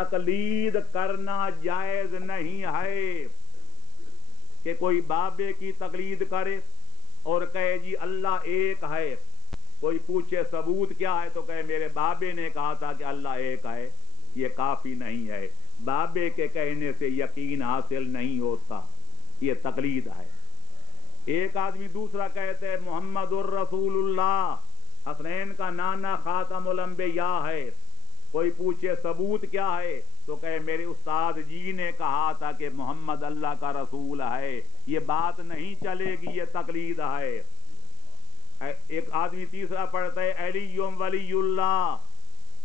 تقلید کرنا جائز نہیں ہے کہ کوئی بابے کی تقلید کرے اور کہے جی اللہ ایک ہے. کوئی پوچھے ثبوت کیا ہے تو کہے میرے بابے نے کہا تھا کہ اللہ ایک ہے. یہ کافی نہیں ہے. بابے کے کہنے سے یقین حاصل نہیں ہوتا. یہ تقلید ہے. ایک آدمی دوسرا کہتے ہیں محمد الرسول اللہ, حسنین کا نانا خاتم الانبیاء ہے. کوئی پوچھے ثبوت کیا ہے تو کہے میرے استاد جی نے کہا تھا کہ محمد اللہ کا رسول ہے. یہ بات نہیں چلے گی, یہ تقلید ہے. ایک آدمی تیسرا پڑھتا ہے علی ولی اللہ,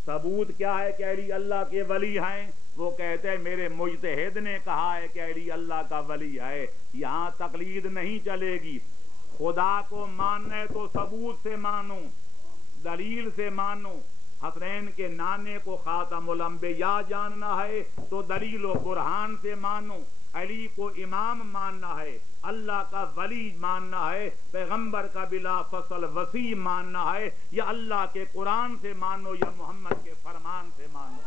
ثبوت کیا ہے کہ علی اللہ کے ولی ہیں؟ وہ کہتے ہیں میرے مجتہد نے کہا ہے کہ علی اللہ کا ولی ہے. یہاں تقلید نہیں چلے گی. خدا کو ماننا ہے تو ثبوت سے مانو, دلیل سے مانو. حسنین کے نانے کو خاتم الانبیاء جاننا ہے تو دلیل و برہان سے مانو. علی کو امام ماننا ہے, اللہ کا ولی ماننا ہے, پیغمبر کا بلا فصل وسیع ماننا ہے, یا اللہ کے قرآن سے مانو یا محمد کے فرمان سے مانو.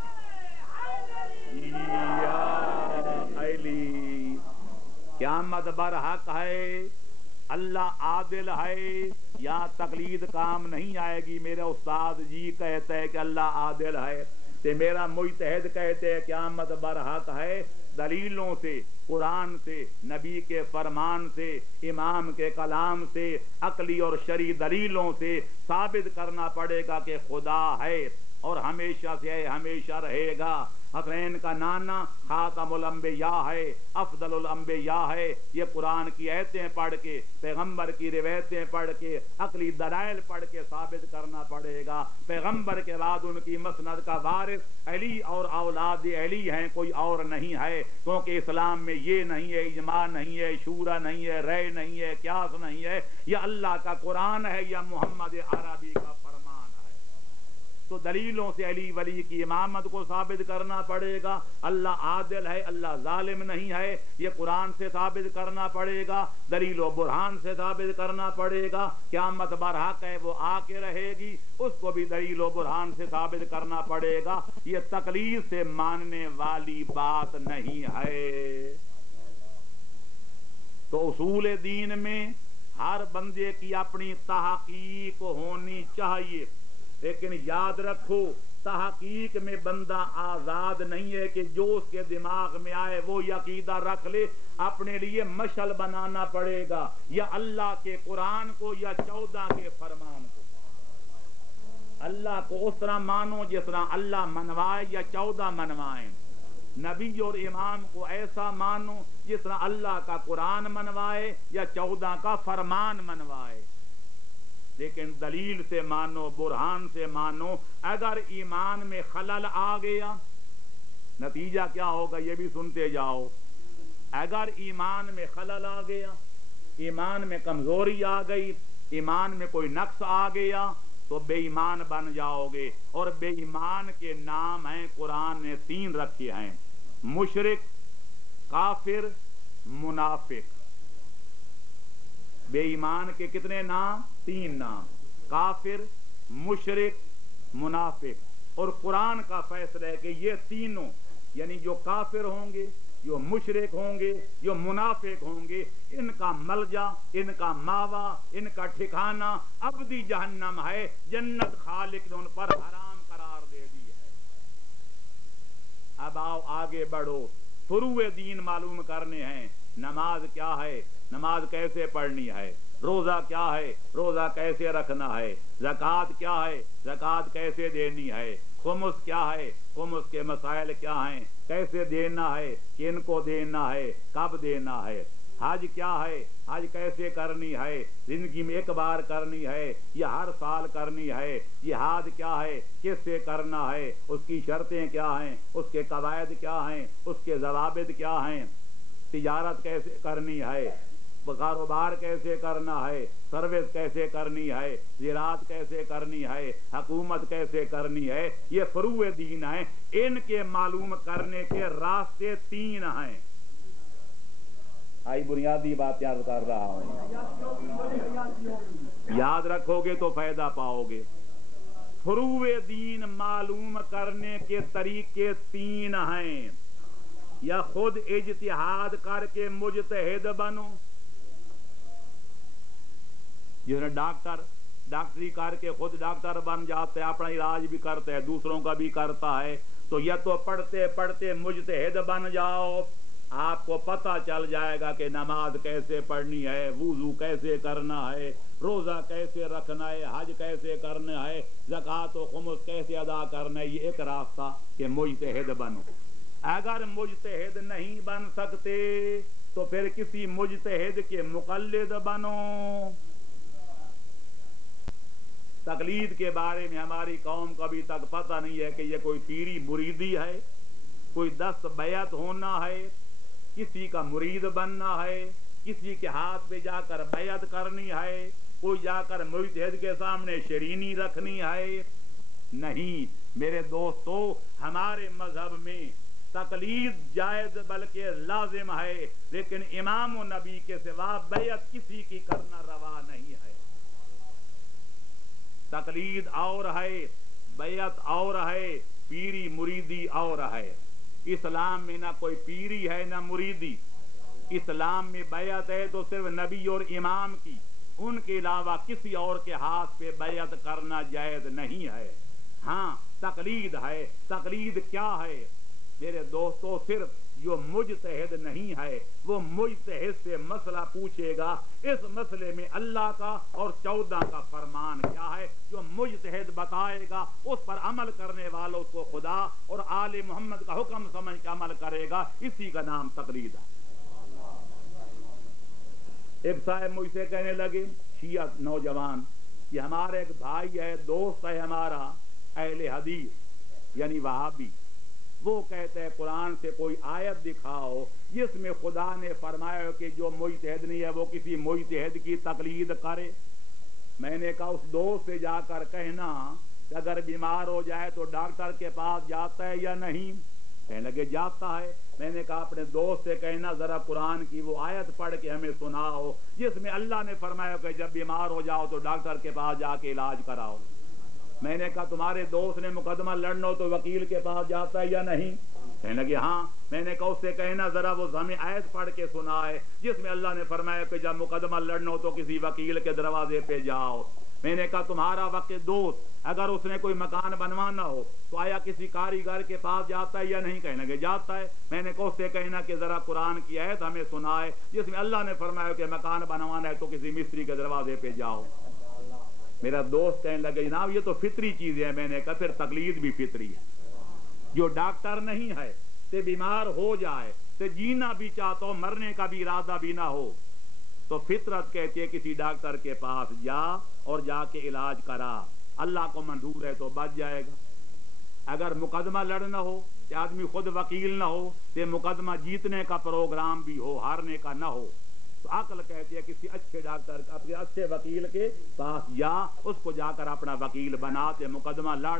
علی قیامت برحق ہے, اللہ عادل ہے, یہاں تقلید کام نہیں آئے گی. میرا استاد جی کہتے ہیں کہ اللہ عادل ہے, تے میرا مجتہد کہتے ہیں قیامت برحق ہے. دلیلوں سے, قرآن سے, نبی کے فرمان سے, امام کے کلام سے, عقلی اور شرعی دلیلوں سے ثابت کرنا پڑے گا کہ خدا ہے اور ہمیشہ سے ہے, ہمیشہ رہے گا. حسنین کا نانا خاتم الانبیاء ہے, افضل الانبیاء ہے. یہ قرآن کی آیتیں پڑھ کے, پیغمبر کی روایتیں پڑھ کے, عقلی دلائل پڑھ کے ثابت کرنا پڑے گا. پیغمبر کے بعد ان کی مسند کا وارث علی اور اولاد علی ہیں, کوئی اور نہیں ہے. کیونکہ اسلام میں یہ نہیں ہے, اجماع نہیں ہے, شورا نہیں ہے, رائے نہیں ہے, قیاس نہیں ہے. یہ اللہ کا قرآن ہے یا محمد عربی کا فرمان ہے. تو دلیلوں سے علی ولی کی امامت کو ثابت کرنا پڑے گا. اللہ عادل ہے, اللہ ظالم نہیں ہے, یہ قرآن سے ثابت کرنا پڑے گا, دلیل و برہان سے ثابت کرنا پڑے گا. قیامت برحق ہے, وہ آ کے رہے گی, اس کو بھی دلیل و برہان سے ثابت کرنا پڑے گا. یہ تقلید سے ماننے والی بات نہیں ہے. تو اصول دین میں ہر بندے کی اپنی تحقیق ہونی چاہیے, لیکن یاد رکھو تحقیق میں بندہ آزاد نہیں ہے کہ جو اس کے دماغ میں آئے وہ عقیدہ رکھ لے. اپنے لیے مشعل بنانا پڑے گا, یا اللہ کے قرآن کو یا 14 کے فرمان کو. اللہ کو اس طرح مانو جس طرح اللہ منوائے یا 14 منوائیں. نبی اور امام کو ایسا مانو جس طرح اللہ کا قرآن منوائے یا 14 کا فرمان منوائے. لیکن دلیل سے مانو, برہان سے مانو. اگر ایمان میں خلل آ گیا نتیجہ کیا ہوگا یہ بھی سنتے جاؤ. اگر ایمان میں خلل آ گیا, ایمان میں کمزوری آ گئی, ایمان میں کوئی نقص آ گیا تو بے ایمان بن جاؤ گے. اور بے ایمان کے نام ہیں, قرآن نے 3 رکھے ہیں, مشرک, کافر, منافق. بے ایمان کے کتنے نام؟ 3 نام, کافر, مشرک, منافق. اور قرآن کا فیصلہ ہے کہ یہ تینوں, یعنی جو کافر ہوں گے, جو مشرک ہوں گے, جو منافق ہوں گے, ان کا ملجا, ان کا ماوا, ان کا ٹھکانہ ابدی جہنم ہے. جنت خالق نے ان پر حرام قرار دے دی ہے. اب آؤ آگے بڑھو, فروع دین معلوم کرنے ہیں. نماز کیا ہے, نماز کیسے پڑھنی ہے, روزہ کیا ہے, روزہ کیسے رکھنا ہے, زکوٰۃ کیا ہے, زکوٰۃ کیسے دینی ہے, خمس کیا ہے, خمس کے مسائل کیا ہیں, کیسے دینا ہے, کن کو دینا ہے, کب دینا ہے. حج کیا ہے, حج کیسے کرنی ہے, زندگی میں ایک بار کرنی ہے یا ہر سال کرنی ہے. جہاد کیا ہے, کس سے کرنا ہے, اس کی شرطیں کیا ہیں, اس کے قواعد کیا ہیں, اس کے ضوابط کیا ہیں. تجارت کیسے کرنی ہے, کاروبار کیسے کرنا ہے, سروس کیسے کرنی ہے, زراعت کیسے کرنی ہے, حکومت کیسے کرنی ہے. یہ فروع دین ہیں. ان کے معلوم کرنے کے راستے 3 ہیں. آئی بنیادی بات یاد کر رہا ہوں, یاد رکھو گے تو فائدہ پاؤ گے. فروع دین معلوم کرنے کے طریقے تین ہیں، یا خود اجتہاد کر کے مجتہد بنو، جس نے ڈاکٹری کر کے خود ڈاکٹر بن جاتا ہے، اپنا علاج بھی کرتا ہے، دوسروں کا بھی کرتا ہے، تو یا تو پڑھتے پڑھتے مجتہد بن جاؤ، آپ کو پتہ چل جائے گا کہ نماز کیسے پڑھنی ہے، وضو کیسے کرنا ہے، روزہ کیسے رکھنا ہے، حج کیسے کرنا ہے، زکوٰۃ و خمس کیسے ادا کرنا ہے، یہ ایک راستہ کہ مجتہد بنو۔ اگر مجتہد نہیں بن سکتے تو پھر کسی مجتہد کے مقلد بنو۔ تقلید کے بارے میں ہماری قوم کو ابھی تک پتہ نہیں ہے کہ یہ کوئی پیری مریدی ہے، کوئی دست بیعت ہونا ہے، کسی کا مرید بننا ہے، کسی کے ہاتھ پہ جا کر بیعت کرنی ہے، کوئی جا کر مجتہد کے سامنے شرینی رکھنی ہے۔ نہیں میرے دوستو، ہمارے مذہب میں تقلید جائز بلکہ لازم ہے، لیکن امام و نبی کے سوا بیعت کسی کی کرنا روا نہیں ہے۔ تقلید اور ہے، بیعت اور ہے، پیری مریدی اور ہے۔ اسلام میں نہ کوئی پیری ہے نہ مریدی، اسلام میں بیعت ہے تو صرف نبی اور امام کی، ان کے علاوہ کسی اور کے ہاتھ پہ بیعت کرنا جائز نہیں ہے۔ ہاں تقلید ہے۔ تقلید کیا ہے میرے دوستو؟ صرف جو مجتہد نہیں ہے وہ مجتہد سے مسئلہ پوچھے گا، اس مسئلے میں اللہ کا اور 14 کا فرمان کیا ہے، جو مجتہد بتائے گا اس پر عمل کرنے والوں کو خدا اور آل محمد کا حکم سمجھ کے عمل کرے گا، اسی کا نام تقلید ہے۔ ایک صاحب مجھ سے کہنے لگے، شیعہ نوجوان، یہ ہمارا ایک بھائی ہے، دوست ہے ہمارا، اہل حدیث یعنی وہابی، وہ کہتے ہیں قرآن سے کوئی آیت دکھاؤ جس میں خدا نے فرمایا کہ جو مجتہد نہیں ہے وہ کسی مجتہد کی تقلید کرے۔ میں نے کہا اس دوست سے جا کر کہنا کہ اگر بیمار ہو جائے تو ڈاکٹر کے پاس جاتا ہے یا نہیں؟ کہنے لگے جاتا ہے۔ میں نے کہا اپنے دوست سے کہنا ذرا قرآن کی وہ آیت پڑھ کے ہمیں سناؤ جس میں اللہ نے فرمایا کہ جب بیمار ہو جاؤ تو ڈاکٹر کے پاس جا کے علاج کراؤ۔ میں نے کہا تمہارے دوست نے مقدمہ لڑنا ہو تو وکیل کے پاس جاتا ہے یا نہیں؟ کہنے لگے ہاں۔ میں نے کہا اس سے کہنا ذرا وہ ہمیں آیت پڑھ کے سنائے جس میں اللہ نے فرمایا کہ جب مقدمہ لڑنا ہو تو کسی وکیل کے دروازے پہ جاؤ۔ میں نے کہا تمہارا وقت دوست اگر اس نے کوئی مکان بنوانا ہو تو آیا کسی کاریگر کے پاس جاتا ہے یا نہیں؟ کہنے لگے جاتا ہے۔ میں نے کہا اس سے کہنا کہ ذرا قرآن کی آیت ہمیں سنائے جس میں اللہ نے فرمایا کہ مکان بنوانا ہے تو کسی مستری کے دروازے پہ جاؤ۔ میرا دوست کہنے لگے جناب یہ تو فطری چیز ہے۔ میں نے کہا پھر تقلید بھی فطری ہے۔ جو ڈاکٹر نہیں ہے تے بیمار ہو جائے تے جینا بھی چاہتا ہو، مرنے کا بھی ارادہ بھی نہ ہو، تو فطرت کہتی ہے کسی ڈاکٹر کے پاس جا اور جا کے علاج کرا، اللہ کو منظور ہے تو بچ جائے گا۔ اگر مقدمہ لڑنا ہو کہ آدمی خود وکیل نہ ہو تے مقدمہ جیتنے کا پروگرام بھی ہو، ہارنے کا نہ ہو، تو عقل کہتی ہے کسی اچھے ڈاکٹر کا، اپنے اچھے وکیل کے پاس جا، اس کو جا کر اپنا وکیل بنا تے مقدمہ لڑ۔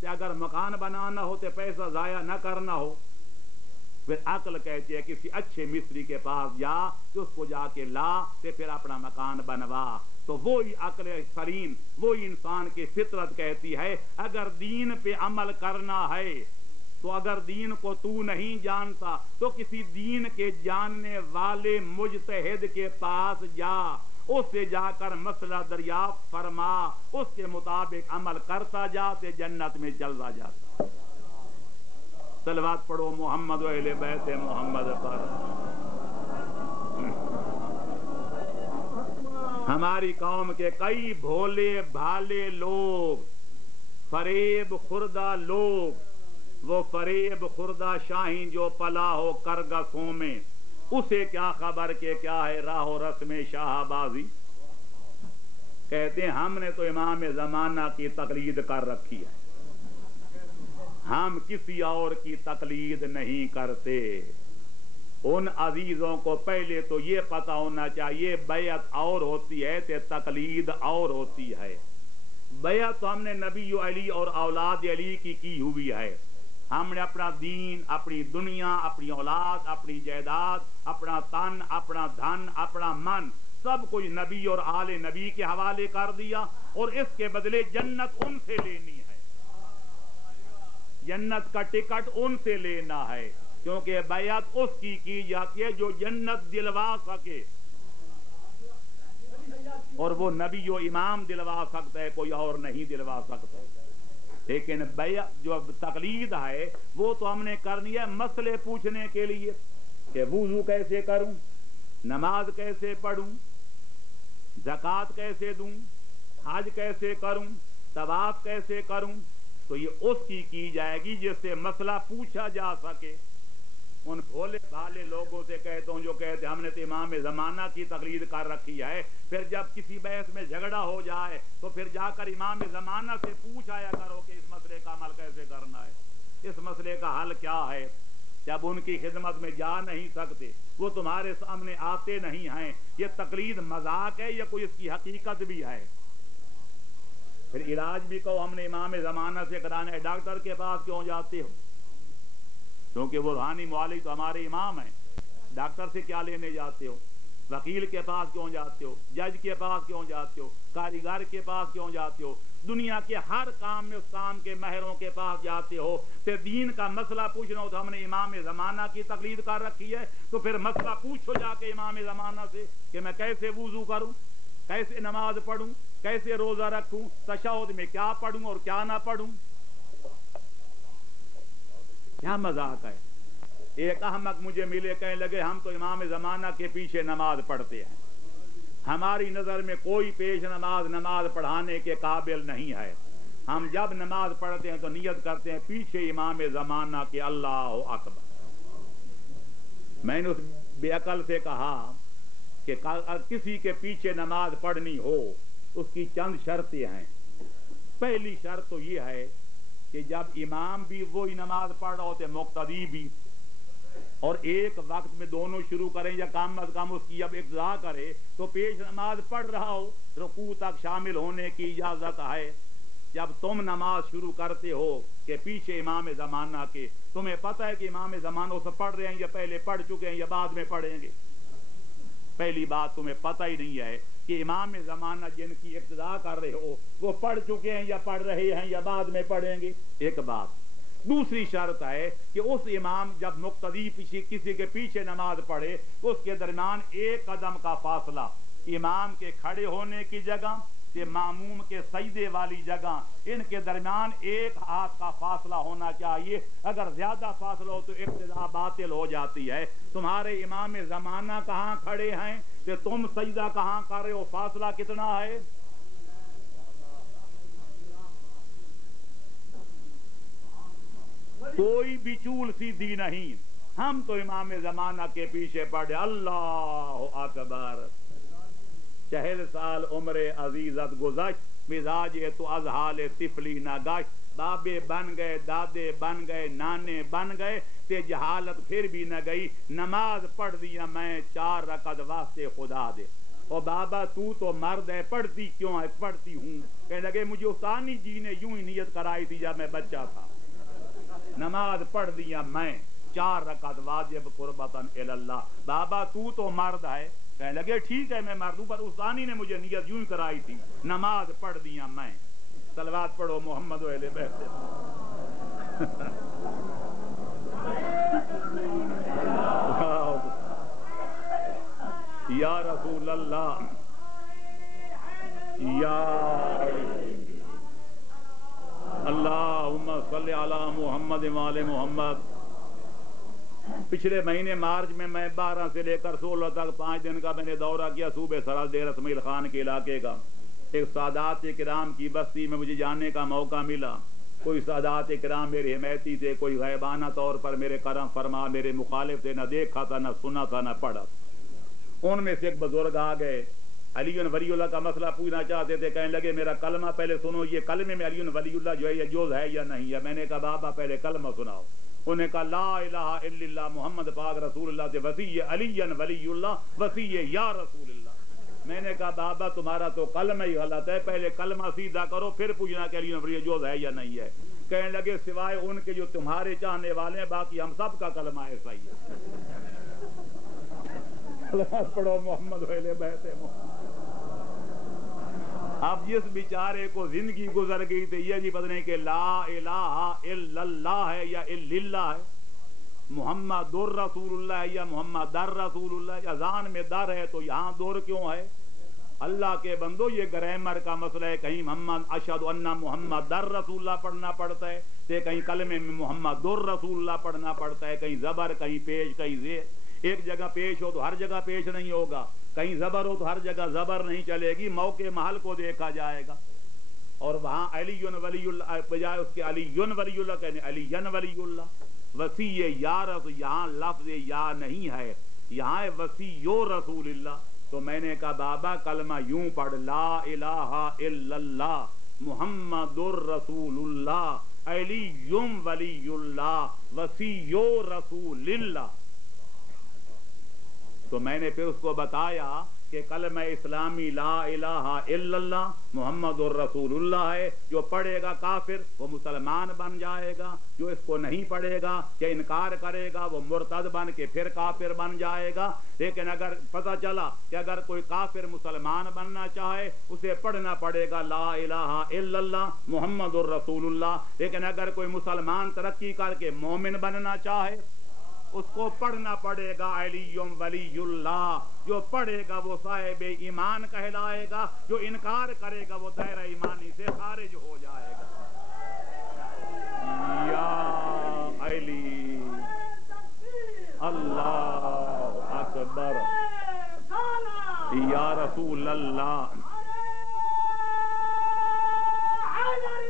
تے اگر مکان بنانا ہو تے پیسہ ضائع نہ کرنا ہو، پھر عقل کہتی ہے کسی اچھے مستری کے پاس جا کہ اس کو جا کے لا تے پھر اپنا مکان بنوا۔ تو وہی عقل سلیم، وہی انسان کی فطرت کہتی ہے اگر دین پہ عمل کرنا ہے تو اگر دین کو تو نہیں جانتا تو کسی دین کے جاننے والے مجتہد کے پاس جا، اس سے جا کر مسئلہ دریافت فرما، اس کے مطابق عمل کرتا جا تے جنت میں چلتا جاتا۔ صلوات پڑھو محمد و اہل بیت محمد پر۔ ہماری قوم کے کئی بھولے بھالے لوگ، فریب خوردہ لوگ، وہ فریب خوردہ شاہین جو پلا ہو کرگسوں میں، اسے کیا خبر کہ کیا ہے راہ و رسم شاہ بازی۔ کہتے ہیں ہم نے تو امام زمانہ کی تقلید کر رکھی ہے، ہم کسی اور کی تقلید نہیں کرتے۔ ان عزیزوں کو پہلے تو یہ پتہ ہونا چاہیے بیعت اور ہوتی ہے تے تقلید اور ہوتی ہے۔ بیعت تو ہم نے نبی علی اور اولاد علی کی ہوئی ہے، ہم نے اپنا دین، اپنی دنیا، اپنی اولاد، اپنی جائیداد، اپنا تن، اپنا دھن، اپنا من، سب کچھ نبی اور آل نبی کے حوالے کر دیا، اور اس کے بدلے جنت ان سے لینی ہے، جنت کا ٹکٹ ان سے لینا ہے، کیونکہ بیعت اس کی جاتی ہے جو جنت دلوا سکے، اور وہ نبی و امام دلوا سکتا ہے، کوئی اور نہیں دلوا سکتا۔ لیکن بیعت جو تقلید ہے وہ تو ہم نے کرنی ہے مسئلے پوچھنے کے لیے کہ وضو کیسے کروں، نماز کیسے پڑھوں، زکوٰۃ کیسے دوں، حج کیسے کروں، طواف کیسے کروں، تو یہ اس کی جائے گی جس سے مسئلہ پوچھا جا سکے۔ ان بھولے بھالے لوگوں سے کہتا ہوں جو کہتے ہم نے تو امام زمانہ کی تقلید کر رکھی ہے، پھر جب کسی بحث میں جھگڑا ہو جائے تو پھر جا کر امام زمانہ سے پوچھ آیا کرو کہ اس مسئلے کا عمل کیسے کرنا ہے، اس مسئلے کا حل کیا ہے۔ جب ان کی خدمت میں جا نہیں سکتے، وہ تمہارے سامنے آتے نہیں ہیں، یہ تقلید مذاق ہے یا کوئی اس کی حقیقت بھی ہے؟ پھر علاج بھی کہو ہم نے امام زمانہ سے کرانا ہے، ڈاکٹر کے پاس کیوں جاتے ہو؟ کیونکہ وہ روحانی معالج تو ہمارے امام ہیں، ڈاکٹر سے کیا لینے جاتے ہو؟ وکیل کے پاس کیوں جاتے ہو؟ جج کے پاس کیوں جاتے ہو؟ کاریگر کے پاس کیوں جاتے ہو؟ دنیا کے ہر کام میں اس کام کے ماہروں کے پاس جاتے ہو۔ پھر دین کا مسئلہ پوچھنا ہو تو ہم نے امام زمانہ کی تقلید کر رکھی ہے، تو پھر مسئلہ پوچھو جا کے امام زمانہ سے کہ میں کیسے وضو کروں، کیسے نماز پڑھوں، کیسے روزہ رکھوں، تشہد میں کیا پڑھوں اور کیا نہ پڑھوں۔ کیا مذاق ہے؟ ایک احمق مجھے ملے، کہنے لگے ہم تو امام زمانہ کے پیچھے نماز پڑھتے ہیں، ہماری نظر میں کوئی پیش نماز پڑھانے کے قابل نہیں ہے، ہم جب نماز پڑھتے ہیں تو نیت کرتے ہیں پیچھے امام زمانہ کے اللہ اکبر۔ میں نے اس بے عقل سے کہا کہ کسی کے پیچھے نماز پڑھنی ہو اس کی چند شرطیں ہیں۔ پہلی شرط تو یہ ہے کہ جب امام بھی وہی نماز پڑھ رہا ہوتے، مقتدی بھی، اور ایک وقت میں دونوں شروع کریں یا کم از کم اس کی جب ابتدا کرے تو پیش نماز پڑھ رہا ہو، رکوع تک شامل ہونے کی اجازت ہے۔ جب تم نماز شروع کرتے ہو کہ پیچھے امام زمانہ کے، تمہیں پتہ ہے کہ امام زمانہ اسے پڑھ رہے ہیں یا پہلے پڑھ چکے ہیں یا بعد میں پڑھیں گے؟ پہلی بات تمہیں پتہ ہی نہیں ہے کہ امام زمانہ جن کی ابتدا کر رہے ہو وہ پڑھ چکے ہیں یا پڑھ رہے ہیں یا بعد میں پڑھیں گے، ایک بات۔ دوسری شرط ہے کہ اس امام جب مقتدی کسی کے پیچھے نماز پڑھے تو اس کے درمیان ایک قدم کا فاصلہ امام کے کھڑے ہونے کی جگہ سے ماموم کے سجدے والی جگہ، ان کے درمیان ایک ہاتھ کا فاصلہ ہونا چاہیے۔ اگر زیادہ فاصلہ ہو تو ابتدا باطل ہو جاتی ہے۔ تمہارے امام زمانہ کہاں کھڑے ہیں کہ تم سجدہ کہاں کر رہے ہو، فاصلہ کتنا ہے؟ کوئی بھی چول سیدھی نہیں۔ ہم تو امام زمانہ کے پیچھے پڑھے، اللہ اکبر۔ 40 سال عمر عزیزت گزشت، مزاج تو از حال طفلی نہ گشت۔ بابے بن گئے، دادے بن گئے، نانے بن گئے، تے جہالت پھر بھی نہ گئی۔ نماز پڑھ دیا میں 4 رکعت واسطے خدا دے۔ اور بابا تو مرد ہے، پڑھتی کیوں ہے؟ پڑھتی ہوں۔ کہنے لگے مجھے استانی جی نے یوں ہی نیت کرائی تھی جب میں بچہ تھا۔ نماز پڑھ دیا میں 4 رکعت واجب قربتاً اللہ۔ بابا تو مرد ہے۔ کہنے لگے ٹھیک ہے میں مرد ہوں، پر استانی نے مجھے نیت یوں ہی کرائی تھی۔ نماز پڑھ دیا میں۔ صلوات پڑھو محمد و اہل بیت۔ یا رسول اللہ، یا اللہم صلی علی محمد وآل محمد۔ پچھلے مہینے مارچ میں 12 سے لے کر 16 تک 5 دن کا میں نے دورہ کیا صوبہ سرحد ڈیرہ اسماعیل خان کے علاقے کا۔ ایک سادات کرام کی بستی میں مجھے جانے کا موقع ملا۔ کوئی سادات کرام میرے حمایتی تھے، کوئی غائبانہ طور پر میرے کرم فرما، میرے مخالف تھے، نہ دیکھا تھا نہ سنا تھا نہ پڑھا۔ ان میں سے ایک بزرگ آ گئے، علی ولی اللہ کا مسئلہ پوچھنا چاہتے تھے۔ کہنے لگے میرا کلمہ پہلے سنو، یہ کلمے میں علی ولی اللہ جو ہے یہ جوز ہے یا نہیں ہے؟ میں نے کہا بابا پہلے کلمہ سناؤ۔ انہوں نے کہا لا الہ الا اللہ محمد پاک رسول اللہ سے وسیع علی ولی اللہ وسیع یا رسول اللہ۔ میں نے کہا بابا تمہارا تو کلمہ ہی غلط ہے، پہلے کلمہ سیدھا کرو پھر پوچھنا کہ علی ولی جوز ہے یا نہیں ہے۔ کہنے لگے سوائے ان کے جو تمہارے چاہنے والے ہیں باقی ہم سب کا کلمہ ایسا ہی ہے. پڑھو محمد ویلے بیٹھے محمد. اب جس بیچارے کو زندگی گزر گئی تھی یہ بھی پتہ نہیں کہ لا الہ الا اللہ ہے یا الا اللہ ہے, محمد رسول اللہ ہے یا محمد در رسول اللہ. اذان میں در ہے تو یہاں دور کیوں ہے؟ اللہ کے بندو یہ گرامر کا مسئلہ ہے. کہیں محمد اشہد ان محمد در رسول اللہ پڑھنا پڑتا ہے, تو کہیں کلمے میں محمد در رسول اللہ پڑھنا پڑتا ہے, کہیں زبر کہیں پیش کہیں زیر. ایک جگہ پیش ہو تو ہر جگہ پیش نہیں ہوگا, کہیں زبر ہو تو ہر جگہ زبر نہیں چلے گی, موقع محل کو دیکھا جائے گا. اور وہاں علی ولی اللہ بجائے اس کے علی ولی اللہ کہنے علی ولی اللہ. وسیع یا رسول, یہاں لفظ یا نہیں ہے, یہاں ہے وسیع رسول اللہ. تو میں نے کہا بابا کلمہ یوں پڑھ لا الہ الا اللہ محمد الرسول اللہ علی ولی اللہ وسیع رسول اللہ. تو میں نے پھر اس کو بتایا کہ کلمہ اسلامی لا الہ الا اللہ محمد الرسول اللہ ہے. جو پڑھے گا کافر وہ مسلمان بن جائے گا, جو اس کو نہیں پڑھے گا کہ انکار کرے گا وہ مرتد بن کے پھر کافر بن جائے گا. لیکن اگر پتہ چلا کہ اگر کوئی کافر مسلمان بننا چاہے اسے پڑھنا پڑے گا لا الہ الا اللہ محمد الرسول اللہ. لیکن اگر کوئی مسلمان ترقی کر کے مومن بننا چاہے اس کو پڑھنا پڑے گا علی ولی اللہ. جو پڑھے گا وہ صاحب ایمان کہلائے گا, جو انکار کرے گا وہ دائرہ ایمانی سے خارج ہو جائے گا. یا علی اللہ اکبر یا رسول اللہ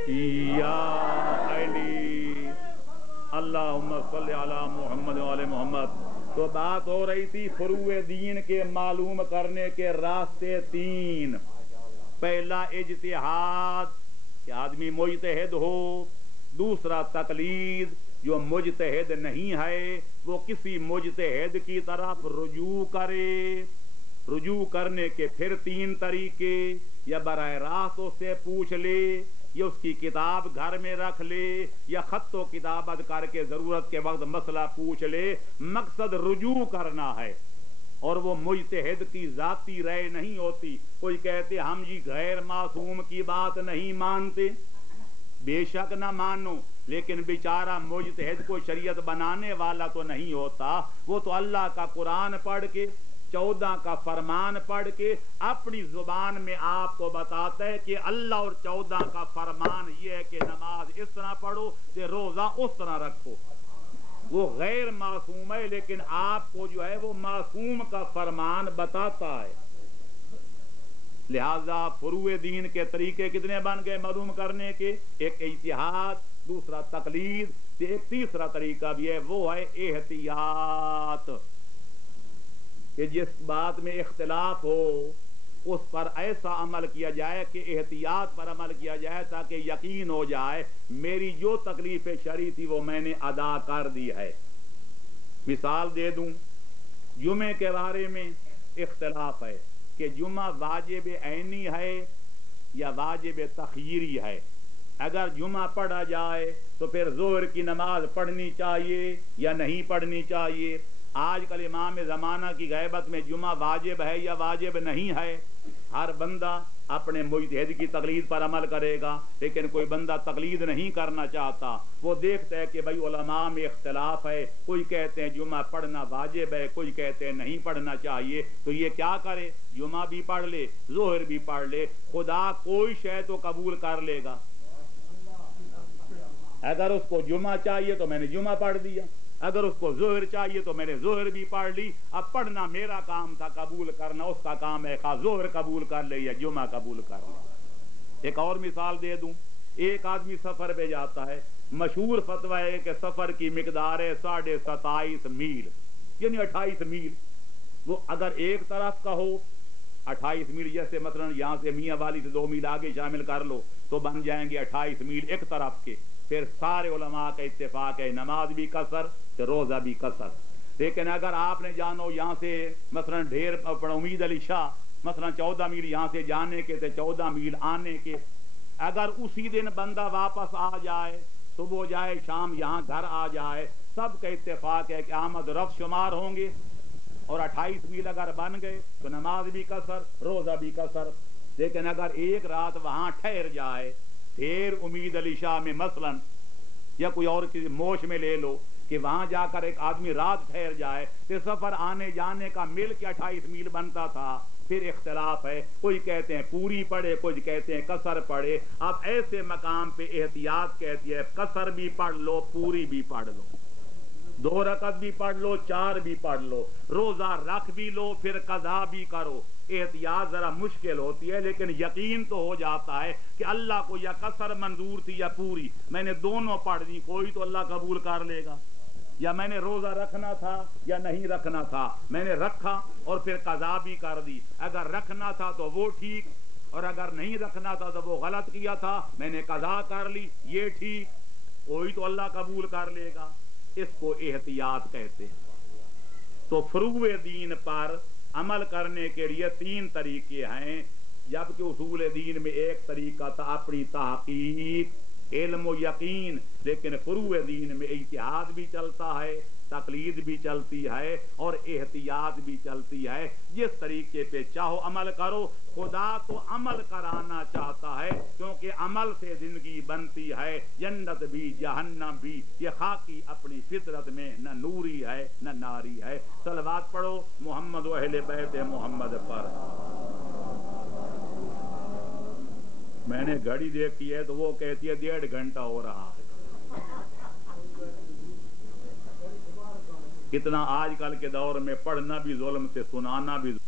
یا علی اللہم صلی علی محمد و علی محمد. تو بات ہو رہی تھی فروع دین کے معلوم کرنے کے راستے تین. پہلا اجتہاد کہ آدمی مجتہد ہو, دوسرا تقلید جو مجتہد نہیں ہے وہ کسی مجتہد کی طرف رجوع کرے. رجوع کرنے کے پھر تین طریقے, یا براہ راست اس سے پوچھ لے, یا اس کی کتاب گھر میں رکھ لے, یا خط و کتابت کر کے ضرورت کے وقت مسئلہ پوچھ لے. مقصد رجوع کرنا ہے, اور وہ مجتہد کی ذاتی رائے نہیں ہوتی. کوئی کہتے ہم جی غیر معصوم کی بات نہیں مانتے, بے شک نہ مانو, لیکن بیچارہ مجتہد کو شریعت بنانے والا تو نہیں ہوتا. وہ تو اللہ کا قرآن پڑھ کے 14 کا فرمان پڑھ کے اپنی زبان میں آپ کو بتاتا ہے کہ اللہ اور 14 کا فرمان یہ ہے کہ نماز اس طرح پڑھو کہ روزہ اس طرح رکھو. وہ غیر معصوم ہے لیکن آپ کو جو ہے وہ معصوم کا فرمان بتاتا ہے. لہذا فروع دین کے طریقے کتنے بن گئے معلوم کرنے کے؟ ایک اجتہاد, دوسرا تقلید, ایک تیسرا طریقہ بھی ہے وہ ہے احتیاط, کہ جس بات میں اختلاف ہو اس پر ایسا عمل کیا جائے کہ احتیاط پر عمل کیا جائے تاکہ یقین ہو جائے میری جو تکلیف شرعی تھی وہ میں نے ادا کر دی ہے. مثال دے دوں, جمعے کے بارے میں اختلاف ہے کہ جمعہ واجب عینی ہے یا واجب تخییری ہے. اگر جمعہ پڑھا جائے تو پھر ظہر کی نماز پڑھنی چاہیے یا نہیں پڑھنی چاہیے. آج کل امام زمانہ کی غیبت میں جمعہ واجب ہے یا واجب نہیں ہے. ہر بندہ اپنے مجتہد کی تقلید پر عمل کرے گا, لیکن کوئی بندہ تقلید نہیں کرنا چاہتا. وہ دیکھتا ہے کہ بھائی علماء میں اختلاف ہے, کوئی کہتے ہیں جمعہ پڑھنا واجب ہے, کوئی کہتے ہیں نہیں پڑھنا چاہیے. تو یہ کیا کرے؟ جمعہ بھی پڑھ لے, ظہر بھی پڑھ لے, خدا کوئی شے تو قبول کر لے گا. اگر اس کو جمعہ چاہیے تو میں نے جمعہ پڑھ دیا, اگر اس کو ظہر چاہیے تو میں نے ظہر بھی پڑھ لی. اب پڑھنا میرا کام تھا, قبول کرنا اس کا کام ہے, خواہ ظہر قبول کر لے یا جمعہ قبول کر لے. ایک اور مثال دے دوں, ایک آدمی سفر پہ جاتا ہے, مشہور فتویٰ ہے کہ سفر کی مقدار ہے 27.5 میل یعنی 28 میل. وہ اگر ایک طرف کا ہو 28 میل, جیسے مثلا یہاں سے میاں والی سے 2 میل آگے شامل کر لو تو بن جائیں گے 28 میل ایک طرف کے. پھر سارے علماء کا اتفاق ہے نماز بھی قصر تو روزہ بھی قصر. لیکن اگر آپ نے جانو یہاں سے مثلا ڈھیر امید علی شاہ مثلا 14 میل یہاں سے جانے کے تھے 14 میل آنے کے, اگر اسی دن بندہ واپس آ جائے صبح جائے شام یہاں گھر آ جائے، سب کا اتفاق ہے کہ آمد رفت شمار ہوں گے، اور 28 میل اگر بن گئے تو نماز بھی قصر، روزہ بھی قصر۔ لیکن اگر ایک رات وہاں ٹھہر جائے، پھر امید علی شاہ میں مثلاً یا کوئی اور کسی موش میں لے لو کہ وہاں جا کر ایک آدمی رات ٹھہر جائے، تو سفر آنے جانے کا مل کے 28 میل بنتا تھا۔ پھر اختلاف ہے، کوئی کہتے ہیں پوری پڑھے، کچھ کہتے ہیں قصر پڑھے۔ اب ایسے مقام پہ احتیاط کہتی ہے قصر بھی پڑھ لو، پوری بھی پڑھ لو، 2 رکعت بھی پڑھ لو، 4 بھی پڑھ لو، روزہ رکھ بھی لو، پھر قضا بھی کرو۔ احتیاط ذرا مشکل ہوتی ہے، لیکن یقین تو ہو جاتا ہے کہ اللہ کو یا قصر منظور تھی یا پوری، میں نے دونوں پڑھ دی، کوئی تو اللہ قبول کر لے گا۔ یا میں نے روزہ رکھنا تھا یا نہیں رکھنا تھا، میں نے رکھا اور پھر قضا بھی کر دی، اگر رکھنا تھا تو وہ ٹھیک، اور اگر نہیں رکھنا تھا تو وہ غلط کیا تھا، میں نے قضا کر لی، یہ ٹھیک، کوئی تو اللہ قبول کر لے گا۔ اس کو احتیاط کہتے ہیں۔ تو فروع دین پر عمل کرنے کے لیے 3 طریقے ہیں، جبکہ اصول دین میں ایک طریقہ تھا اپنی تحقیق، علم و یقین، لیکن فروع دین میں اجتہاد بھی چلتا ہے، تقلید بھی چلتی ہے اور احتیاط بھی چلتی ہے۔ جس طریقے پہ چاہو عمل کرو، خدا تو عمل کرانا چاہتا ہے، کیونکہ عمل سے زندگی بنتی ہے، جنت بھی جہنم بھی، یہ خاکی اپنی فطرت میں نہ نوری ہے نہ ناری ہے۔ صلوات پڑھو محمد و اہل بیت محمد پر۔ میں نے گھڑی دیکھی ہے تو وہ کہتی ہے 1.5 گھنٹہ ہو رہا ہے۔ کتنا آج کل کے دور میں پڑھنا بھی ظلم سے، سنانا بھی ظلم۔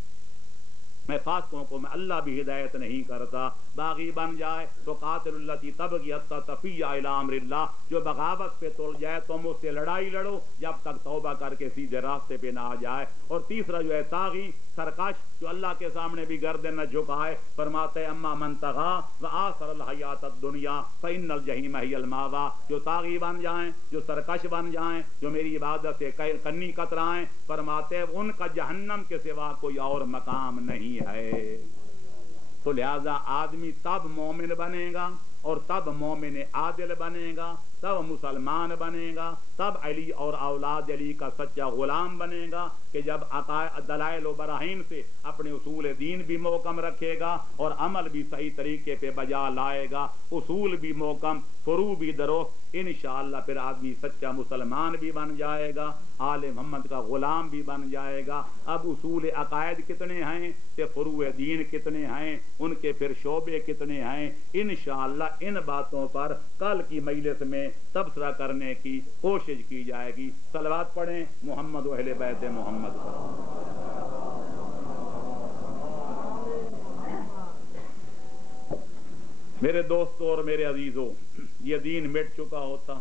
میں فاسقوں کو میں اللہ بھی ہدایت نہیں کرتا، باغی بن جائے تو قاتل التی تبغی حتی تفیء الی امر اللہ، جو بغاوت پہ تل جائے تم اس سے لڑائی لڑو جب تک توبہ کر کے سیدھے راستے پہ نہ آ جائے۔ اور تیسرا جو ہے طاغی، سرکش، جو اللہ کے سامنے بھی گردن نہ جھکائے، فرماتے اما من طغی وآثر الحیات الدنیا فإن الجحیم ہی المأوی، جو طاغی بن جائیں، جو سرکش بن جائیں، جو میری عبادت سے کنی کترائیں، فرماتے ان کا جہنم کے سوا کوئی اور مقام نہیں ہے۔ تو لہذا آدمی تب مومن بنے گا اور تب مومن عادل بنے گا، تب مسلمان بنے گا، تب علی اور اولاد علی کا سچا غلام بنے گا کہ جب دلائل و براہین سے اپنے اصول دین بھی محکم رکھے گا اور عمل بھی صحیح طریقے پہ بجا لائے گا، اصول بھی محکم، فروع بھی درست، انشاءاللہ پھر آدمی سچا مسلمان بھی بن جائے گا، آل محمد کا غلام بھی بن جائے گا۔ اب اصول عقائد کتنے ہیں کہ فروع دین کتنے ہیں، ان کے پھر شعبے کتنے ہیں، انشاءاللہ ان باتوں پر کل کی مجلس میں تبصرہ کرنے کی کوشش کی جائے گی۔ صلوات پڑھیں محمد و اہل بیت محمد پر۔ میرے دوستوں اور میرے عزیزوں، یہ دین مٹ چکا ہوتا،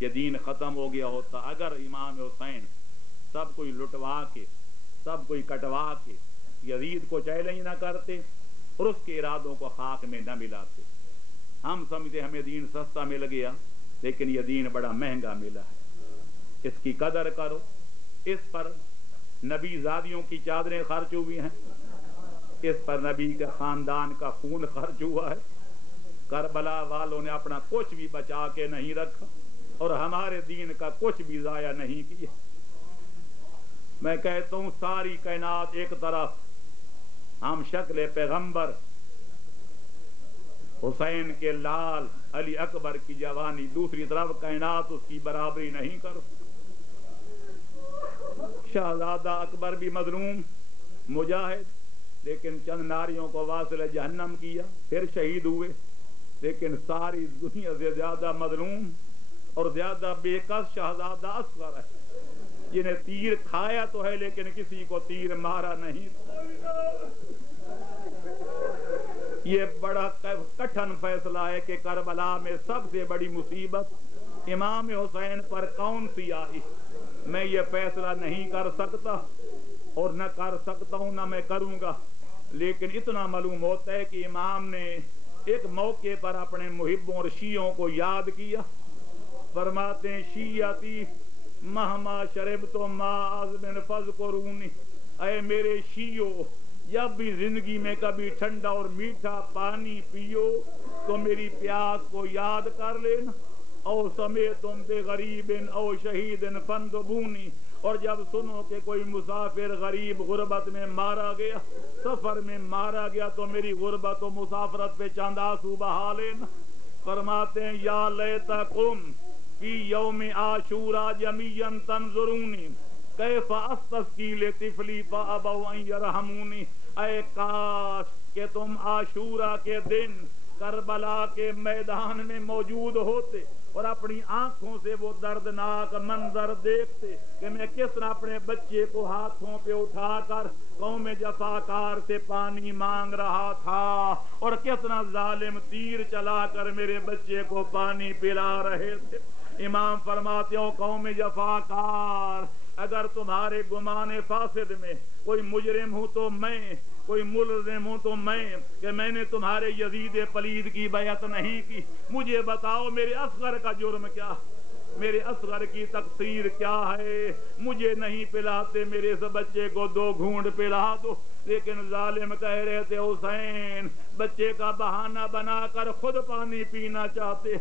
یہ دین ختم ہو گیا ہوتا اگر امام حسین سب کوئی لٹوا کے، سب کوئی کٹوا کے یزید کو چیلنج نہ کرتے اور اس کے ارادوں کو خاک میں نہ ملاتے۔ ہم سمجھتے ہمیں دین سستا مل گیا، لیکن یہ دین بڑا مہنگا ملا ہے، اس کی قدر کرو۔ اس پر نبی زادیوں کی چادریں خرچ ہوئی ہیں، اس پر نبی کے خاندان کا خون خرچ ہوا ہے، کربلا والوں نے اپنا کچھ بھی بچا کے نہیں رکھا اور ہمارے دین کا کچھ بھی ضائع نہیں کیا۔ میں کہتا ہوں ساری کائنات ایک طرف، ہم شکل پیغمبر حسین کے لال علی اکبر کی جوانی، دوسری طرف کائنات اس کی برابری نہیں کر۔ شہزادہ اکبر بھی مظلوم مجاہد، لیکن چند ناریوں کو واصل جہنم کیا، پھر شہید ہوئے، لیکن ساری دنیا سے زیادہ مظلوم اور زیادہ بے کس شہزادہ اصغر ہے، جنہیں تیر کھایا تو ہے لیکن کسی کو تیر مارا نہیں۔ یہ بڑا کٹھن فیصلہ ہے کہ کربلا میں سب سے بڑی مصیبت امام حسین پر کون سی آئی۔ میں یہ فیصلہ نہیں کر سکتا اور نہ کر سکتا ہوں نہ میں کروں گا، لیکن اتنا معلوم ہوتا ہے کہ امام نے ایک موقع پر اپنے محبوں اور شیعوں کو یاد کیا۔ فرماتے ہیں شیعتی مہما شربت ماء عذب فاذکرونی، اے میرے شیعو جب بھی زندگی میں کبھی ٹھنڈا اور میٹھا پانی پیو تو میری پیاس کو یاد کر لینا. او سمیتم بغریب او شہید فانذبونی، اور جب سنو کہ کوئی مسافر غریب غربت میں مارا گیا، سفر میں مارا گیا، تو میری غربت و مسافرت پہ چند آنسو بہا لینا. فرماتے ہیں یا لیتکم فی یوم عاشورا جمیعا تنظرونی کیف استسقی لطفلی فابوا ان یرحمونی. اے کاش کہ تم عاشورا کے دن کربلا کے میدان میں موجود ہوتے اور اپنی آنکھوں سے وہ دردناک منظر دیکھتے کہ میں کس طرح اپنے بچے کو ہاتھوں پہ اٹھا کر قوم جفاکار سے پانی مانگ رہا تھا، اور کس طرح ظالم تیر چلا کر میرے بچے کو پانی پلا رہے تھے. امام فرماتے ہو قوم جفاکار، اگر تمہارے گمان فاسد میں کوئی مجرم ہوں تو میں، کوئی ملزم ہوں تو میں، کہ میں نے تمہارے یزید پلید کی بیعت نہیں کی. مجھے بتاؤ میرے اصغر کا جرم کیا، میرے اصغر کی تقصیر کیا ہے؟ مجھے نہیں پلاتے میرے اس بچے کو 2 گھونٹ پلا دو. لیکن ظالم کہہ رہے تھے حسین، بچے کا بہانہ بنا کر خود پانی پینا چاہتے.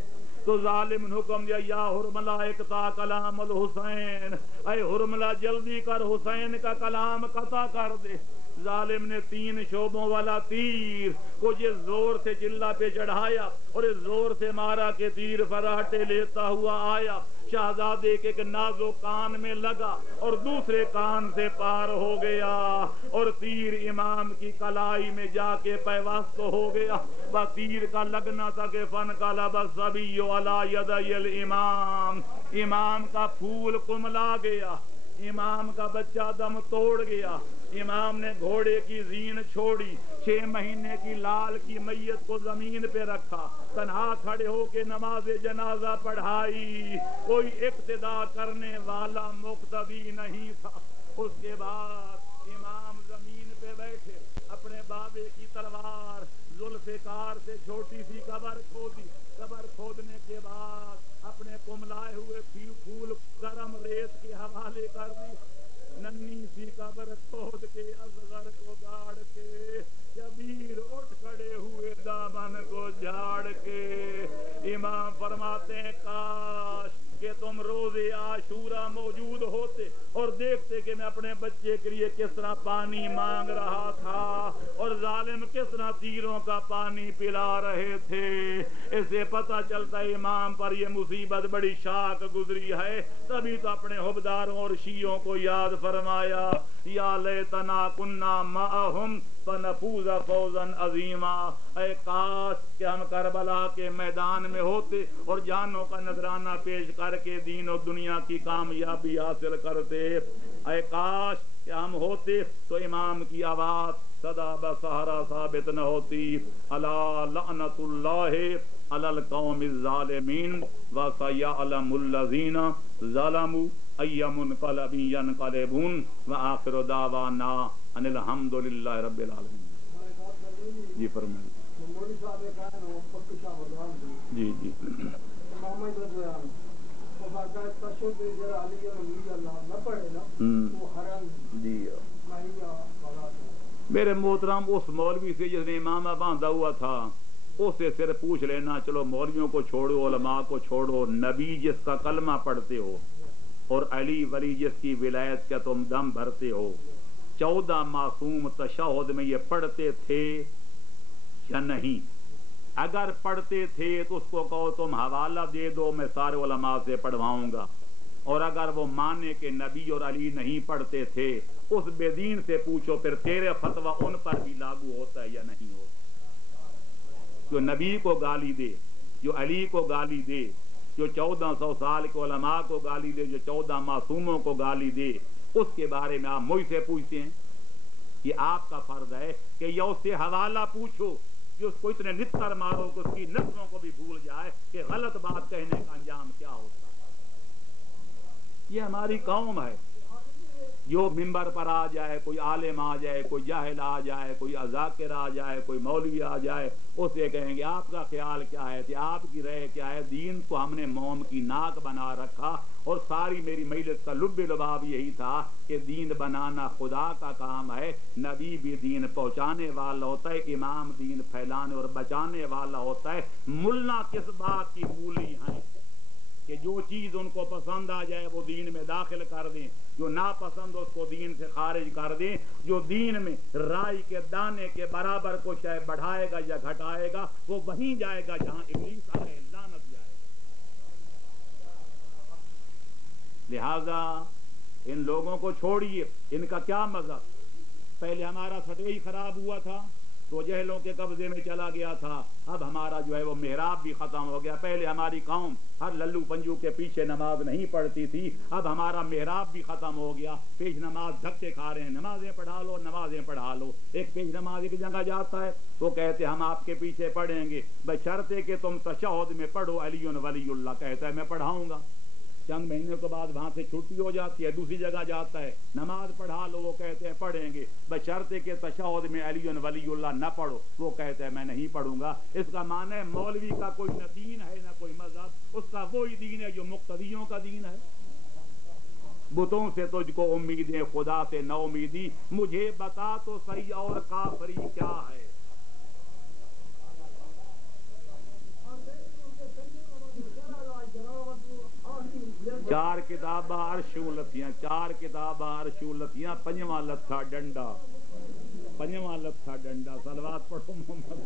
تو ظالم نے حکم دیا یا حرملہ اقطع کلام الحسین، اے حرملہ جلدی کر حسین کا کلام قطع کر دے. ظالم نے 3 شعبوں والا تیر کو یہ زور سے چلہ پہ چڑھایا اور اس زور سے مارا کہ تیر فراٹے لیتا ہوا آیا، شہزادے کے ایک نازک کان میں لگا اور دوسرے کان سے پار ہو گیا، اور تیر امام کی کلائی میں جا کے پیوست ہو گیا. بس تیر کا لگنا تھا کہ فانقلب الصبی علی یدی الامام، امام کا پھول کملا گیا، امام کا بچہ دم توڑ گیا. امام نے گھوڑے کی زین چھوڑی، 6 مہینے کی لال کی میت کو زمین پہ رکھا، تنہا کھڑے ہو کے نماز جنازہ پڑھائی. کوئی اقتدا کرنے والا مقتدی نہیں تھا. اس کے بعد امام زمین پہ بیٹھے، اپنے بابے کی تلوار ذوالفقار سے چھوٹی سی قبر کھودی. قبر کھودنے کے بعد اپنے کملائے ہوئے پھول گرم ریت کے حوالے کر دی. ننھی سی قبر کھود کے اصغر کو گاڑ کے کبیر اٹھ کھڑے ہوئے دامن کو جھاڑ کے. امام فرماتے ہیں کاش کہ تم روز عاشورا موجود ہوتے اور دیکھتے کہ میں اپنے بچے کے لیے کس طرح پانی مانگ رہا تھا اور ظالم کس طرح تیروں کا پانی پلا رہے تھے. اس سے پتہ چلتا ہے امام پر یہ مصیبت بڑی شاک گزری ہے. تبھی تو اپنے حبداروں اور شیعوں کو یاد فرمایا یا لیتنا کنا معہم فنفوز فوزا عظیما. اے کاش کہ ہم کربلا کے میدان میں ہوتے اور جانوں کا نذرانہ پیش کر کے دین و دنیا کی کامیابی حاصل کرتے. اے کاش کہ ہم ہوتے تو امام کی آواز صدا بسہرا ثابت نہ ہوتی. الا لعنت اللہ علی القوم الظالمین وسیعلم الذین ظلموا ای منقلب ینقلبون وآخر دعوانا ان الحمد للہ رب العالمین. جی فرمائیے. جی جی میرے محترم اس مولوی سے جس نے امامہ باندھا ہوا تھا اس سے صرف پوچھ لینا چلو مولویوں کو چھوڑو، علماء کو چھوڑو، نبی جس کا کلمہ پڑھتے ہو اور علی ولی جس کی ولایت کا تم دم بھرتے ہو، 14 معصوم تشہد میں یہ پڑھتے تھے یا نہیں؟ اگر پڑھتے تھے تو اس کو کہو تم حوالہ دے دو، میں سارے علماء سے پڑھواؤں گا. اور اگر وہ مانے کہ نبی اور علی نہیں پڑھتے تھے اس بے دین سے پوچھو پھر تیرے فتویٰ ان پر بھی لاگو ہوتا ہے یا نہیں ہوتا. جو نبی کو گالی دے، جو علی کو گالی دے، جو 1400 سال کے علماء کو گالی دے، جو 14 معصوموں کو گالی دے، اس کے بارے میں آپ مجھ سے پوچھتے ہیں. یہ آپ کا فرض ہے کہ یا اس سے حوالہ پوچھو کہ اس کو اتنے نتر مارو کہ اس کی نسلوں کو بھی بھول جائے کہ غلط بات کہنے کا انجام کیا ہوتا ہے. یہ ہماری قوم ہے. جو ممبر پر آ جائے، کوئی عالم آ جائے، کوئی جاہل آ جائے، کوئی ذاکر آ جائے، کوئی مولوی آ جائے، اسے کہیں گے آپ کا خیال کیا ہے، آپ کی رائے کیا ہے. دین کو ہم نے موم کی ناک بنا رکھا اور ساری میری مجلس کا لب لباب یہی تھا کہ دین بنانا خدا کا کام ہے، نبی بھی دین پہنچانے والا ہوتا ہے، امام دین پھیلانے اور بچانے والا ہوتا ہے۔ ملا کس بات کی مولی ہیں کہ جو چیز ان کو پسند آ جائے وہ دین میں داخل کر دیں، جو ناپسند اس کو دین سے خارج کر دیں۔ جو دین میں رائی کے دانے کے برابر کو شاید بڑھائے گا یا گھٹائے گا وہ وہیں جائے گا جہاں ابلیس علیہ لعنت جائے گا۔ لہذا ان لوگوں کو چھوڑیے، ان کا کیا مذہب؟ پہلے ہمارا سٹیج خراب ہوا تھا تو جہلوں کے قبضے میں چلا گیا تھا، اب ہمارا جو ہے وہ محراب بھی ختم ہو گیا۔ پہلے ہماری قوم ہر للو پنجو کے پیچھے نماز نہیں پڑھتی تھی، اب ہمارا محراب بھی ختم ہو گیا۔ پیش نماز دھکے کھا رہے ہیں، نمازیں پڑھا لو نمازیں پڑھا لو۔ ایک پیش نماز ایک جگہ جاتا ہے وہ کہتے ہم آپ کے پیچھے پڑھیں گے بشرطے کہ تم تشہد میں پڑھو علی ولی اللہ، کہتا ہے میں پڑھاؤں گا۔ چند مہینے کے بعد وہاں سے چھٹی ہو جاتی ہے، دوسری جگہ جاتا ہے نماز پڑھا لو، وہ کہتے ہیں پڑھیں گے بشرطے کہ تشہد میں علی ولی اللہ نہ پڑھو، وہ کہتا ہے میں نہیں پڑھوں گا۔ اس کا معنی ہے مولوی کا کوئی نہ دین ہے نہ کوئی مذہب، اس کا وہی دین ہے جو مقتدیوں کا دین ہے۔ بتوں سے تجھ کو امیدیں خدا سے نہ امیدی، مجھے بتا تو صحیح اور کافری کیا ہے۔ چار کتاباں عرشوں لتھیاں، چار کتاباں عرشوں لتھیاں، پنجواں لتھا ڈنڈا، پنجواں لتھا ڈنڈا۔ صلوات پڑھو محمد۔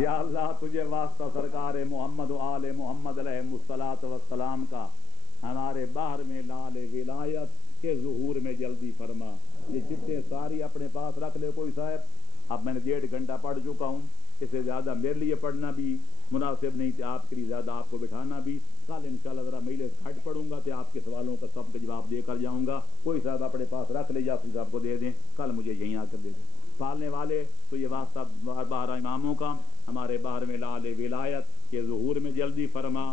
یا اللہ تجھے واسطہ سرکار محمد و آل محمد علیہ الصلوۃ والسلام کا ہمارے باہر میں لال ولایت کے ظہور میں جلدی فرما۔ یہ چٹیں ساری اپنے پاس رکھ لے کوئی صاحب، اب میں نے 1.5 گھنٹہ پڑھ چکا ہوں، اس سے زیادہ میرے لیے پڑھنا بھی مناسب نہیں تھا، آپ کے لیے زیادہ آپ کو بٹھانا بھی۔ کل انشاءاللہ ذرا مجلس گھٹ پڑھوں گا تو آپ کے سوالوں کا سب کا جواب دے کر جاؤں گا۔ کوئی صاحب اپنے پاس رکھ لے، جعفری صاحب کو دے دیں، کل مجھے یہیں آ کر دے دیں۔ پالنے والے تو یہ واسطہ 12 اماموں کا ہمارے باہر میں لال ولایت کے ظہور میں جلدی فرما،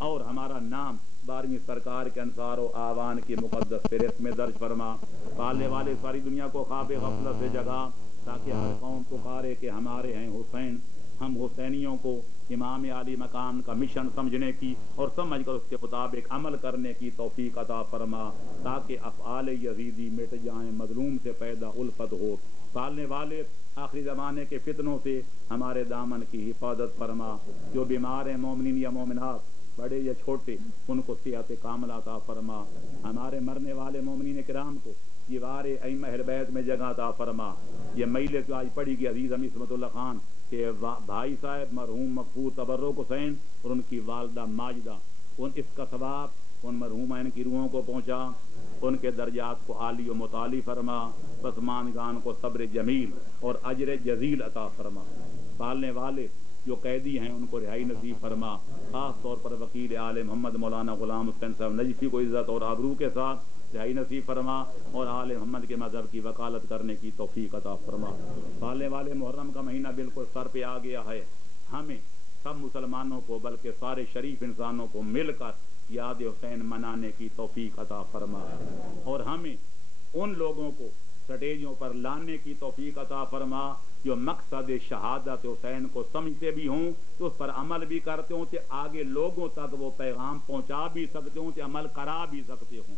اور ہمارا نام 12ویں سرکار کے انصار و آوان کی مقدس فہرست میں درج فرما۔ پالنے والے ساری دنیا کو خواب غفلت سے جگا، تاکہ ہر قوم پکارے کہ ہمارے ہیں حسین۔ ہم حسینیوں کو امام عالی مقام کا مشن سمجھنے کی اور سمجھ کر اس کے مطابق عمل کرنے کی توفیق عطا فرما، تاکہ افعال یزیدی مٹ جائیں، مظلوم سے پیدا الفت ہو۔ پالنے والے آخری زمانے کے فتنوں سے ہمارے دامن کی حفاظت فرما۔ جو بیمار ہیں مومنین یا مومنات، بڑے یا چھوٹے، ان کو صحت کاملہ عطا فرما۔ ہمارے مرنے والے مومنین کرام کو دیوار ائمہ اہل بیت میں جگہ عطا فرما۔ یہ مجلس جو آج پڑھی گئی عزیز امی عصمت اللہ خان کہ بھائی صاحب مرحوم مغفور تبرک حسین اور ان کی والدہ ماجدہ، ان اس کا ثواب ان مرحومین کی روحوں کو پہنچا، ان کے درجات کو عالی و متعالی فرما، پسماندگان کو صبر جمیل اور اجر جزیل عطا فرما۔ پالنے والے جو قیدی ہیں ان کو رہائی نصیب فرما، خاص طور پر وکیل آل محمد مولانا غلام حسین صاحب نجفی کو عزت اور آبرو کے ساتھ رہائی نصیب فرما، اور آل محمد کے مذہب کی وکالت کرنے کی توفیق عطا فرما۔ پالنے والے محرم کا مہینہ بالکل سر پہ آ گیا ہے، ہمیں سب مسلمانوں کو بلکہ سارے شریف انسانوں کو مل کر یاد حسین منانے کی توفیق عطا فرما، اور ہمیں ان لوگوں کو سٹیجوں پر لانے کی توفیق عطا فرما جو مقصد شہادت حسین کو سمجھتے بھی ہوں تو اس پر عمل بھی کرتے ہوں کہ آگے لوگوں تک وہ پیغام پہنچا بھی سکتے ہوں کہ عمل کرا بھی سکتے ہوں۔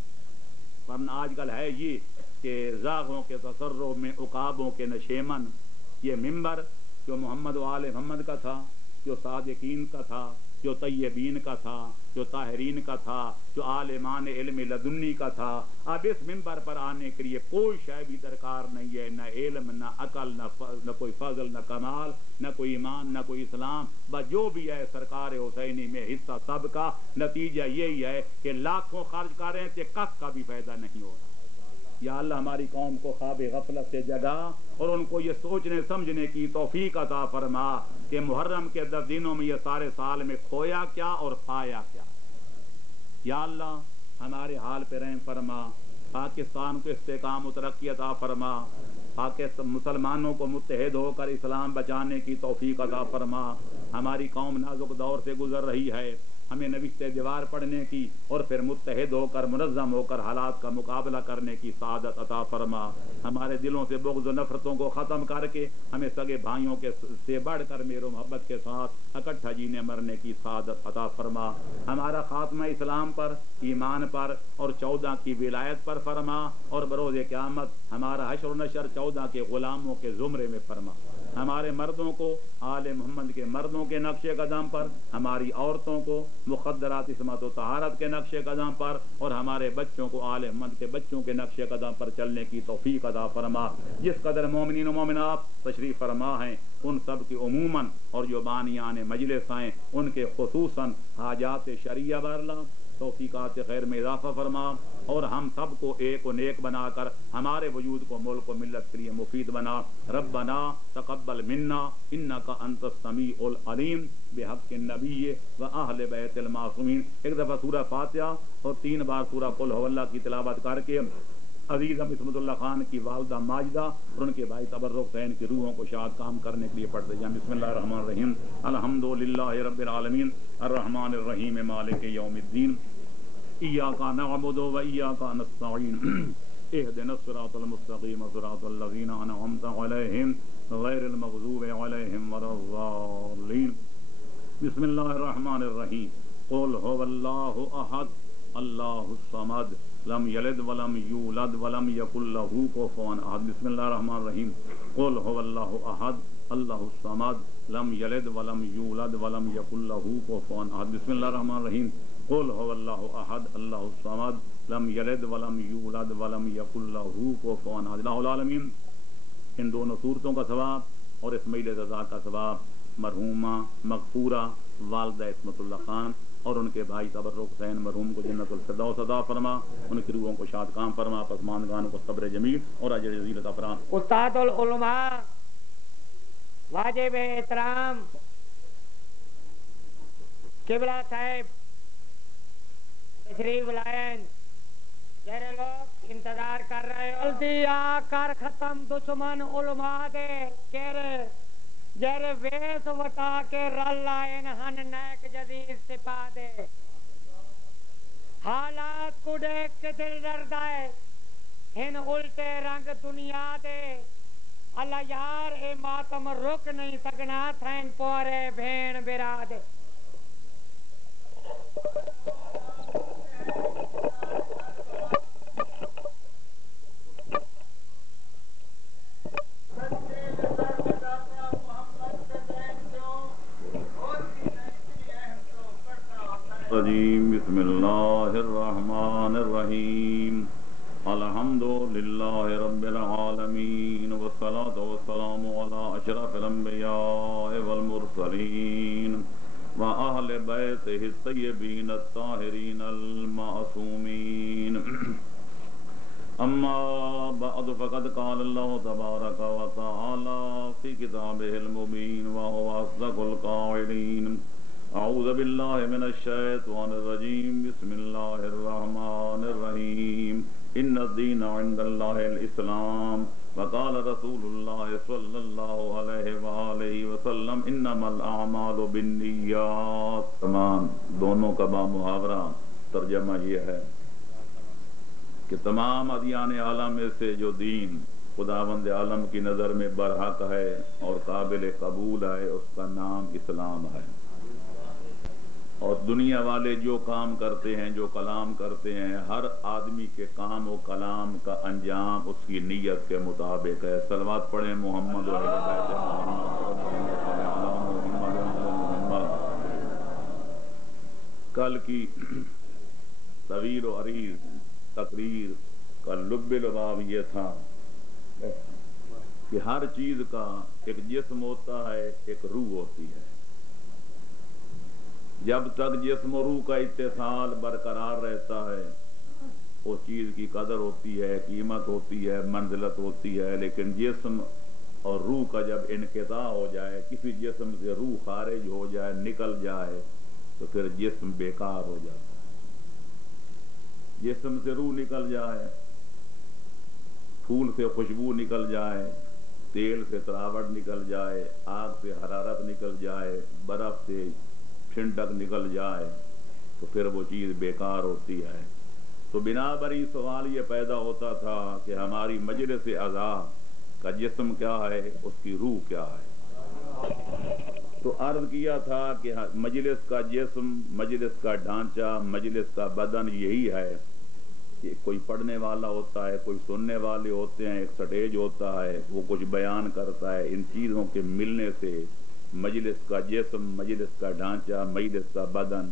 ورنہ آج کل ہے یہ کہ زاغوں کے تصرف میں عقابوں کے نشیمن، یہ ممبر جو محمد و آل محمد کا تھا، جو صادقین کا تھا، جو طیبین کا تھا، جو طاہرین کا تھا، جو عالمان علم لدنی کا تھا، اب اس ممبر پر آنے کے لیے کوئی شے بھی درکار نہیں ہے، نہ علم، نہ عقل، نہ کوئی فضل، نہ کمال، نہ کوئی ایمان، نہ کوئی اسلام، بس جو بھی ہے سرکار حسینی میں حصہ سب کا۔ نتیجہ یہی ہے کہ لاکھوں خرچ کر رہے ہیں کہ کک کا بھی فائدہ نہیں ہو رہا۔ یا اللہ ہماری قوم کو خواب غفلت سے جگا اور ان کو یہ سوچنے سمجھنے کی توفیق عطا فرما کہ محرم کے 10 دنوں میں یہ سارے سال میں کھویا کیا اور پایا کیا۔ یا اللہ ہمارے حال پہ رحم فرما، پاکستان کو استحکام و ترقی عطا فرما، پاکستان مسلمانوں کو متحد ہو کر اسلام بچانے کی توفیق عطا فرما۔ ہماری قوم نازک دور سے گزر رہی ہے، ہمیں نوشتہ دیوار پڑھنے کی اور پھر متحد ہو کر منظم ہو کر حالات کا مقابلہ کرنے کی سعادت عطا فرما. ہمارے دلوں سے بغض و نفرتوں کو ختم کر کے ہمیں سگے بھائیوں کے سے بڑھ کر مہر و محبت کے ساتھ اکٹھا جینے مرنے کی سعادت عطا فرما. ہمارا خاتمہ اسلام پر، ایمان پر اور 14 کی ولایت پر فرما، اور بروز قیامت ہمارا حشر و نشر 14 کے غلاموں کے زمرے میں فرما. ہمارے مردوں کو آل محمد کے مردوں کے نقش قدم پر، ہماری عورتوں کو مخدرات عصمت و طہارت کے نقش قدم پر، اور ہمارے بچوں کو آل محمد کے بچوں کے نقش قدم پر چلنے کی توفیق عطا فرما. جس قدر مومنین و مومنات تشریف فرما ہیں ان سب کی عموماً، اور جو بانیان مجلس ہیں ان کے خصوصاً حاجات شرعیہ برلا توفیقات خیر میں اضافہ فرما، اور ہم سب کو ایک و نیک بنا کر ہمارے وجود کو ملک و ملت کے لیے مفید بنا. ربنا تقبل منا انک انت السمیع العلیم بحق النبی و اہل بیت المعصومین. ایک دفعہ سورہ فاتحہ اور 3 بار سورہ قل هو اللہ کی تلاوت کر کے عزیز عصمت اللہ خان کی والدہ ماجدہ اور ان کے بھائی تبرک حسین کی روحوں کو شاد کام کرنے کے لیے پڑھتے جائیں. بسم اللہ الرحمن الرحیم. الحمدللہ رب العالمین الرحمن الرحیم مالک یوم الدین ایاک نعبد و ایاک نستعین اهدنا الصراط المستقیم صراط الذین انعمت علیہم غیر المغضوب علیہم ولا الضالین. بسم اللہ الرحمن الرحیم. قل هو اللہ احد اللہ الصمد لم یلد ولم یولد ولم یکن له کفوا احد. بسم اللہ الرحمن الرحیم. قل هو اللہ احد اللہ الصمد لم یلد ولم یولد ولم یکن له کفوا احد. بسم اللہ الرحمن الرحیم. قل هو اللہ احد اللہ الصمد لم یلد ولم یولد ولم یکن له کفوا احد. الہ العالمین ان دونوں صورتوں کا ثواب اور اسماعیل رضا کا ثواب مرحومہ مغفورہ والدہ عصمت اللہ خان اور ان کے بھائی تبرک حسین مرحوم کو جنت الفردوس عطا فرما، ان کی روحوں کو شاد کام فرما، پسماندگان کو صبر جمیل اور اجر جزیل عطا فرما. استاد العلماء واجب احترام قبلہ صاحب تشریف لائیں. میرے لوگ انتظار کر رہے ہو جلدی آ کر ختم دشمن علماء دے کہرے جیرے ویس وٹا کے رل آئین ہن نیک جدید سپا دے. حالات کو دیکھ کے دل ڈردائے ہن الٹے رنگ دنیا دے. اللہ یار اے ماتم رک نہیں سکنا تھین پورے بھین برا دے. بسم اللہ الرحمن الرحیم. الحمد للہ رب العالمین والصلاة والسلام علی اشرف الانبیاء والمرسلین وأہل بیتہ الطیبین الطاہرین المعصومین. اما بعد فقد قال اللہ تبارک وتعالی فی کتابہ المبین وهو اصدق القائلین. اعوذ باللہ من الشیطان الرجیم. بسم اللہ الرحمن الرحیم. ان الدین عند اللہ الاسلام وقال رسول اللہ صلی اللہ علیہ وآلہ وسلم انما الاعمال بالنیات. تمام دونوں کا بامحاورہ ترجمہ یہ ہے کہ تمام ادیان عالم میں سے جو دین خداوند عالم کی نظر میں برحق ہے اور قابل قبول ہے اس کا نام اسلام ہے. اور دنیا والے جو کام کرتے ہیں جو کلام کرتے ہیں ہر آدمی کے کام و کلام کا انجام اس کی نیت کے مطابق ہے. صلوات پڑھیں محمد و محمد. کل کی طویل و عریض تقریر کا لب لباب یہ تھا کہ ہر چیز کا ایک جسم ہوتا ہے ایک روح ہوتی ہے. جب تک جسم و روح کا اتصال برقرار رہتا ہے اس چیز کی قدر ہوتی ہے، قیمت ہوتی ہے، منزلت ہوتی ہے. لیکن جسم اور روح کا جب انقطاع ہو جائے، کسی جسم سے روح خارج ہو جائے، نکل جائے تو پھر جسم بیکار ہو جاتا ہے. جسم سے روح نکل جائے، پھول سے خوشبو نکل جائے، تیل سے تراوٹ نکل جائے، آگ سے حرارت نکل جائے، برف سے ٹھنڈک نکل جائے تو پھر وہ چیز بیکار ہوتی ہے. تو بنا بری سوال یہ پیدا ہوتا تھا کہ ہماری مجلس اعضاء کا جسم کیا ہے، اس کی روح کیا ہے. تو عرض کیا تھا کہ مجلس کا جسم، مجلس کا ڈھانچہ، مجلس کا بدن یہی ہے کہ کوئی پڑھنے والا ہوتا ہے، کوئی سننے والے ہوتے ہیں، ایک سٹیج ہوتا ہے، وہ کچھ بیان کرتا ہے. ان چیزوں کے ملنے سے مجلس کا جسم، مجلس کا ڈھانچہ، مجلس کا بدن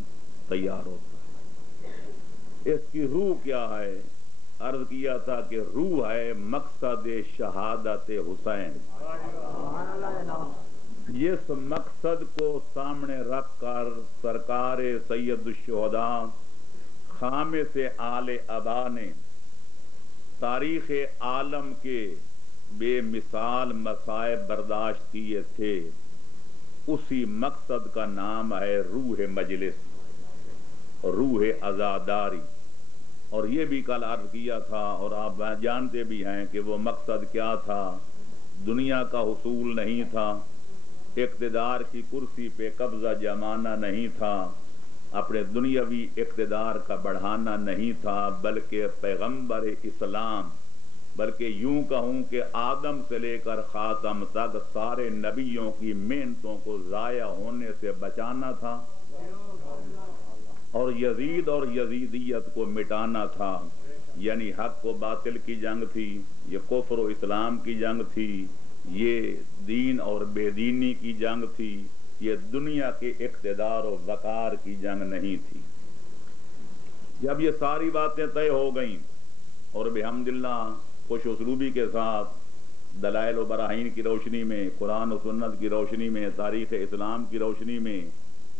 تیار ہوتا ہے. اس کی روح کیا ہے؟ عرض کیا تھا کہ روح ہے مقصد شہادت حسین. اس مقصد کو سامنے رکھ کر سرکار سید الشہداء خامس آل ابا نے تاریخ عالم کے بے مثال مصائب برداشت کیے تھے. اسی مقصد کا نام ہے روح مجلس، روح عزاداری. اور یہ بھی کل عرض کیا تھا اور آپ جانتے بھی ہیں کہ وہ مقصد کیا تھا. دنیا کا حصول نہیں تھا، اقتدار کی کرسی پہ قبضہ جمانا نہیں تھا، اپنے دنیاوی اقتدار کا بڑھانا نہیں تھا، بلکہ پیغمبر اسلام، بلکہ یوں کہوں کہ آدم سے لے کر خاتم تک سارے نبیوں کی محنتوں کو ضائع ہونے سے بچانا تھا اور یزید اور یزیدیت کو مٹانا تھا. یعنی حق و باطل کی جنگ تھی، یہ کفر و اسلام کی جنگ تھی، یہ دین اور بے دینی کی جنگ تھی، یہ دنیا کے اقتدار و وقار کی جنگ نہیں تھی. جب یہ ساری باتیں طے ہو گئیں اور بحمداللہ خوش اسلوبی کے ساتھ دلائل و براہین کی روشنی میں، قرآن و سنت کی روشنی میں، تاریخ اسلام کی روشنی میں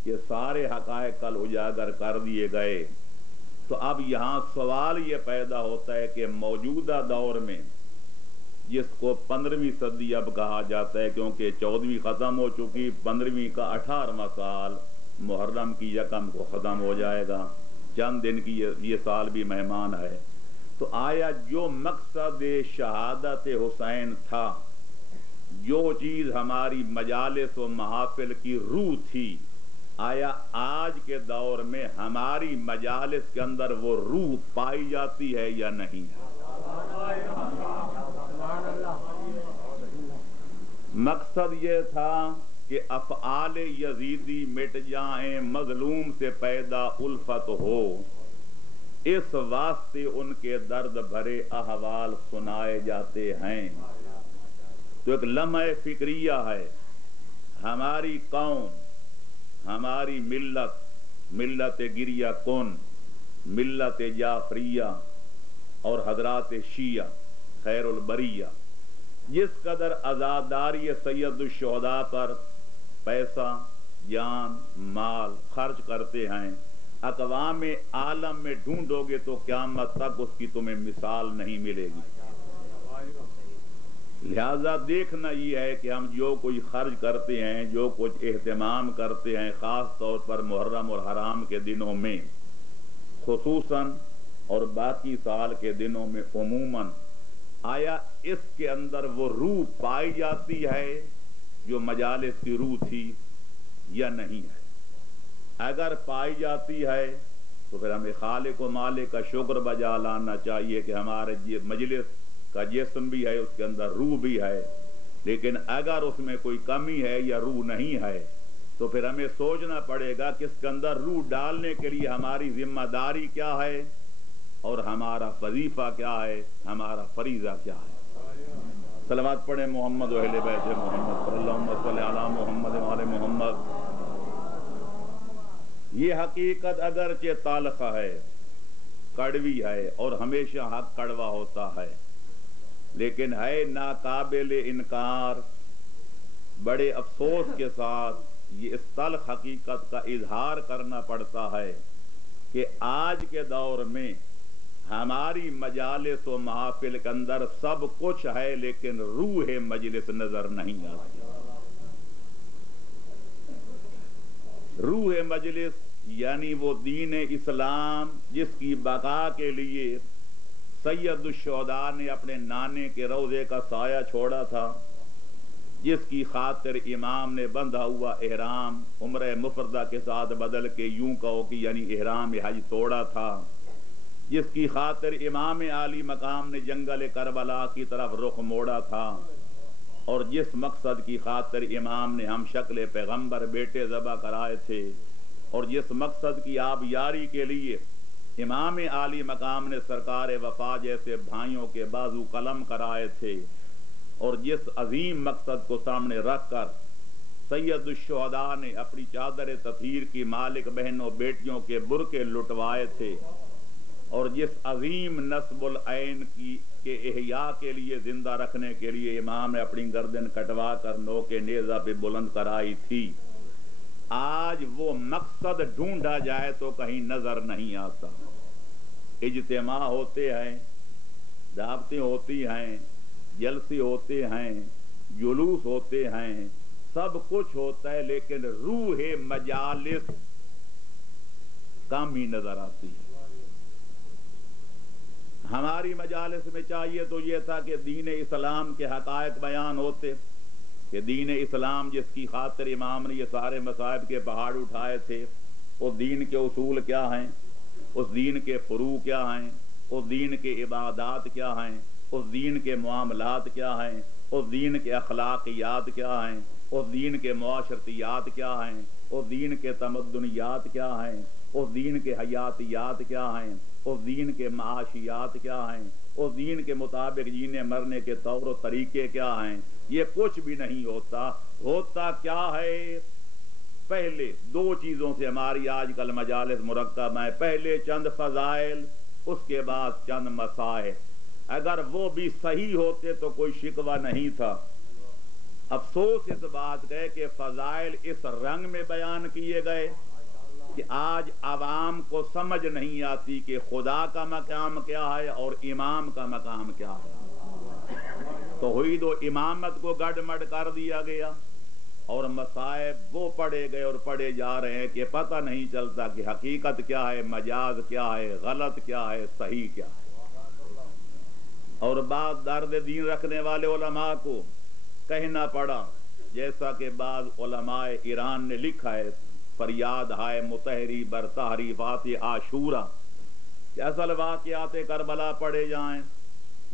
یہ سارے حقائق کل اجاگر کر دیے گئے، تو اب یہاں سوال یہ پیدا ہوتا ہے کہ موجودہ دور میں جس کو 15ویں صدی اب کہا جاتا ہے، کیونکہ 14ویں ختم ہو چکی، 15ویں کا 18واں سال محرم کی یکم کو ختم ہو جائے گا، چند دن کی یہ سال بھی مہمان ہے. تو آیا جو مقصد شہادت حسین تھا، جو چیز ہماری مجالس و محافل کی روح تھی، آیا آج کے دور میں ہماری مجالس کے اندر وہ روح پائی جاتی ہے یا نہیں؟ مقصد یہ تھا کہ افعال یزیدی مٹ جائیں، مظلوم سے پیدا الفت ہو، اس واسطے ان کے درد بھرے احوال سنائے جاتے ہیں. تو ایک لمحہ فکریہ ہے. ہماری قوم، ہماری ملت، ملت گریہ کن، ملت جعفریہ اور حضرات شیعہ خیر البریہ جس قدر عزاداری سید الشہداء پر پیسہ، جان، مال خرچ کرتے ہیں، اقوام عالم میں ڈھونڈو گے تو قیامت تک اس کی تمہیں مثال نہیں ملے گی. لہذا دیکھنا یہ ہے کہ ہم جو کچھ خرچ کرتے ہیں، جو کچھ اہتمام کرتے ہیں، خاص طور پر محرم اور حرام کے دنوں میں خصوصاً اور باقی سال کے دنوں میں عموماً، آیا اس کے اندر وہ روح پائی جاتی ہے جو مجالس کی روح تھی یا نہیں ہے؟ اگر پائی جاتی ہے تو پھر ہمیں خالق و مالک کا شکر بجا لانا چاہیے کہ ہمارے مجلس کا جسم بھی ہے، اس کے اندر روح بھی ہے. لیکن اگر اس میں کوئی کمی ہے یا روح نہیں ہے تو پھر ہمیں سوچنا پڑے گا کہ اس کے اندر روح ڈالنے کے لیے ہماری ذمہ داری کیا ہے اور ہمارا وظیفہ کیا ہے، ہمارا فریضہ کیا ہے. صلوات پڑھیں محمد و اہل بیت محمد پر، اللہم صلی علی محمد و آل محمد. یہ حقیقت اگرچہ تلخ ہے، کڑوی ہے اور ہمیشہ حق کڑوا ہوتا ہے، لیکن ہے ناقابل انکار. بڑے افسوس کے ساتھ یہ اس تلخ حقیقت کا اظہار کرنا پڑتا ہے کہ آج کے دور میں ہماری مجالس و محافل کے اندر سب کچھ ہے لیکن روح مجلس نظر نہیں آتی. روح مجلس یعنی وہ دین اسلام جس کی بقا کے لیے سید الشہداء نے اپنے نانے کے روضے کا سایہ چھوڑا تھا، جس کی خاطر امام نے بندھا ہوا احرام عمرہ مفردہ کے ساتھ بدل کے یوں کہو کہ یعنی احرام حج توڑا تھا، جس کی خاطر امام عالی مقام نے جنگل کربلا کی طرف رخ موڑا تھا، اور جس مقصد کی خاطر امام نے ہم شکل پیغمبر بیٹے ذبح کرائے تھے، اور جس مقصد کی آپ یاری کے لیے امام عالی مقام نے سرکار وفا جیسے بھائیوں کے بازو قلم کرائے تھے، اور جس عظیم مقصد کو سامنے رکھ کر سید الشہداء نے اپنی چادر تطہیر کی مالک بہنوں بیٹیوں کے برقعے لٹوائے تھے، اور جس عظیم نصب العین کے احیاء کے لیے زندہ رکھنے کے لیے امام نے اپنی گردن کٹوا کر نوک نیزہ پہ بلند کرائی تھی، آج وہ مقصد ڈھونڈا جائے تو کہیں نظر نہیں آتا۔ اجتماع ہوتے ہیں، دعوتیں ہوتی ہیں، جلسے ہوتے ہیں، جلوس ہوتے ہیں، سب کچھ ہوتا ہے، لیکن روح مجالس کم ہی نظر آتی ہے۔ ہماری مجالس میں چاہیے تو یہ تھا کہ دین اسلام کے حقائق بیان ہوتے، کہ دین اسلام جس کی خاطر امام نے یہ سارے مصائب کے پہاڑ اٹھائے تھے، اس دین کے اصول کیا ہیں، اس دین کے فروع کیا ہیں، اس دین کے عبادات کیا ہیں، اس دین کے معاملات کیا ہیں، اس دین کے اخلاقیات کیا ہیں، اس دین کے معاشرتیات کیا ہیں، اس دین کے تمدنیات کیا ہیں، اس دین کے حیاتیات کیا ہیں، اس دین کے معاشیات کیا ہیں، اس دین کے مطابق جینے مرنے کے طور و طریقے کیا ہیں۔ یہ کچھ بھی نہیں ہوتا۔ ہوتا کیا ہے؟ پہلے دو چیزوں سے ہماری آج کل مجالس مرکب ہیں، پہلے چند فضائل، اس کے بعد چند مسائل۔ اگر وہ بھی صحیح ہوتے تو کوئی شکوہ نہیں تھا۔ افسوس اس بات کا ہے کہ فضائل اس رنگ میں بیان کیے گئے کہ آج عوام کو سمجھ نہیں آتی کہ خدا کا مقام کیا ہے اور امام کا مقام کیا ہے۔ توحید و امامت کو گڑ مڈ کر دیا گیا، اور مصائب وہ پڑھے گئے اور پڑھے جا رہے ہیں کہ پتہ نہیں چلتا کہ حقیقت کیا ہے، مجاز کیا ہے، غلط کیا ہے، صحیح کیا ہے۔ اور بعض درد دین رکھنے والے علماء کو کہنا پڑا، جیسا کہ بعض علماء ایران نے لکھا ہے، فریاد ہائے متحری بر تحریفات عاشورہ، کہ اصل واقعات کربلا پڑھے جائیں،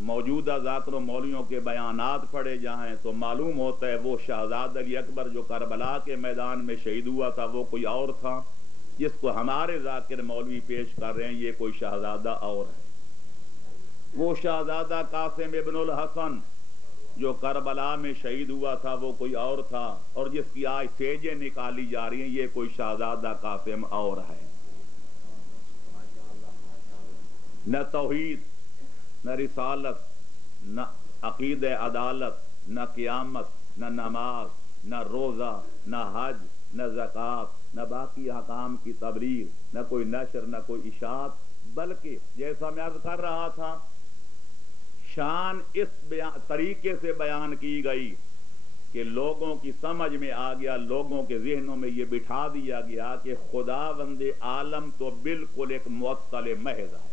موجودہ ذاکر و مولویوں کے بیانات پڑھے جائیں تو معلوم ہوتا ہے وہ شہزادہ علی اکبر جو کربلا کے میدان میں شہید ہوا تھا وہ کوئی اور تھا، جس کو ہمارے ذاکر مولوی پیش کر رہے ہیں یہ کوئی شہزادہ اور ہے۔ وہ شہزادہ قاسم ابن الحسن جو کربلا میں شہید ہوا تھا وہ کوئی اور تھا، اور جس کی آج سیجیں نکالی جا رہی ہیں یہ کوئی شہزادہ قاسم اور ہے۔ نہ توحید، نہ رسالت، نہ عقید عدالت، نہ قیامت، نہ نماز، نہ روزہ، نہ حج، نہ زکوٰۃ، نہ باقی احکام کی تبلیغ، نہ کوئی نشر، نہ کوئی اشاعت، بلکہ جیسا میں عرض کر رہا تھا شان اس طریقے سے بیان کی گئی کہ لوگوں کی سمجھ میں آ گیا، لوگوں کے ذہنوں میں یہ بٹھا دیا گیا کہ خداوند عالم تو بالکل ایک معطل محض ہے۔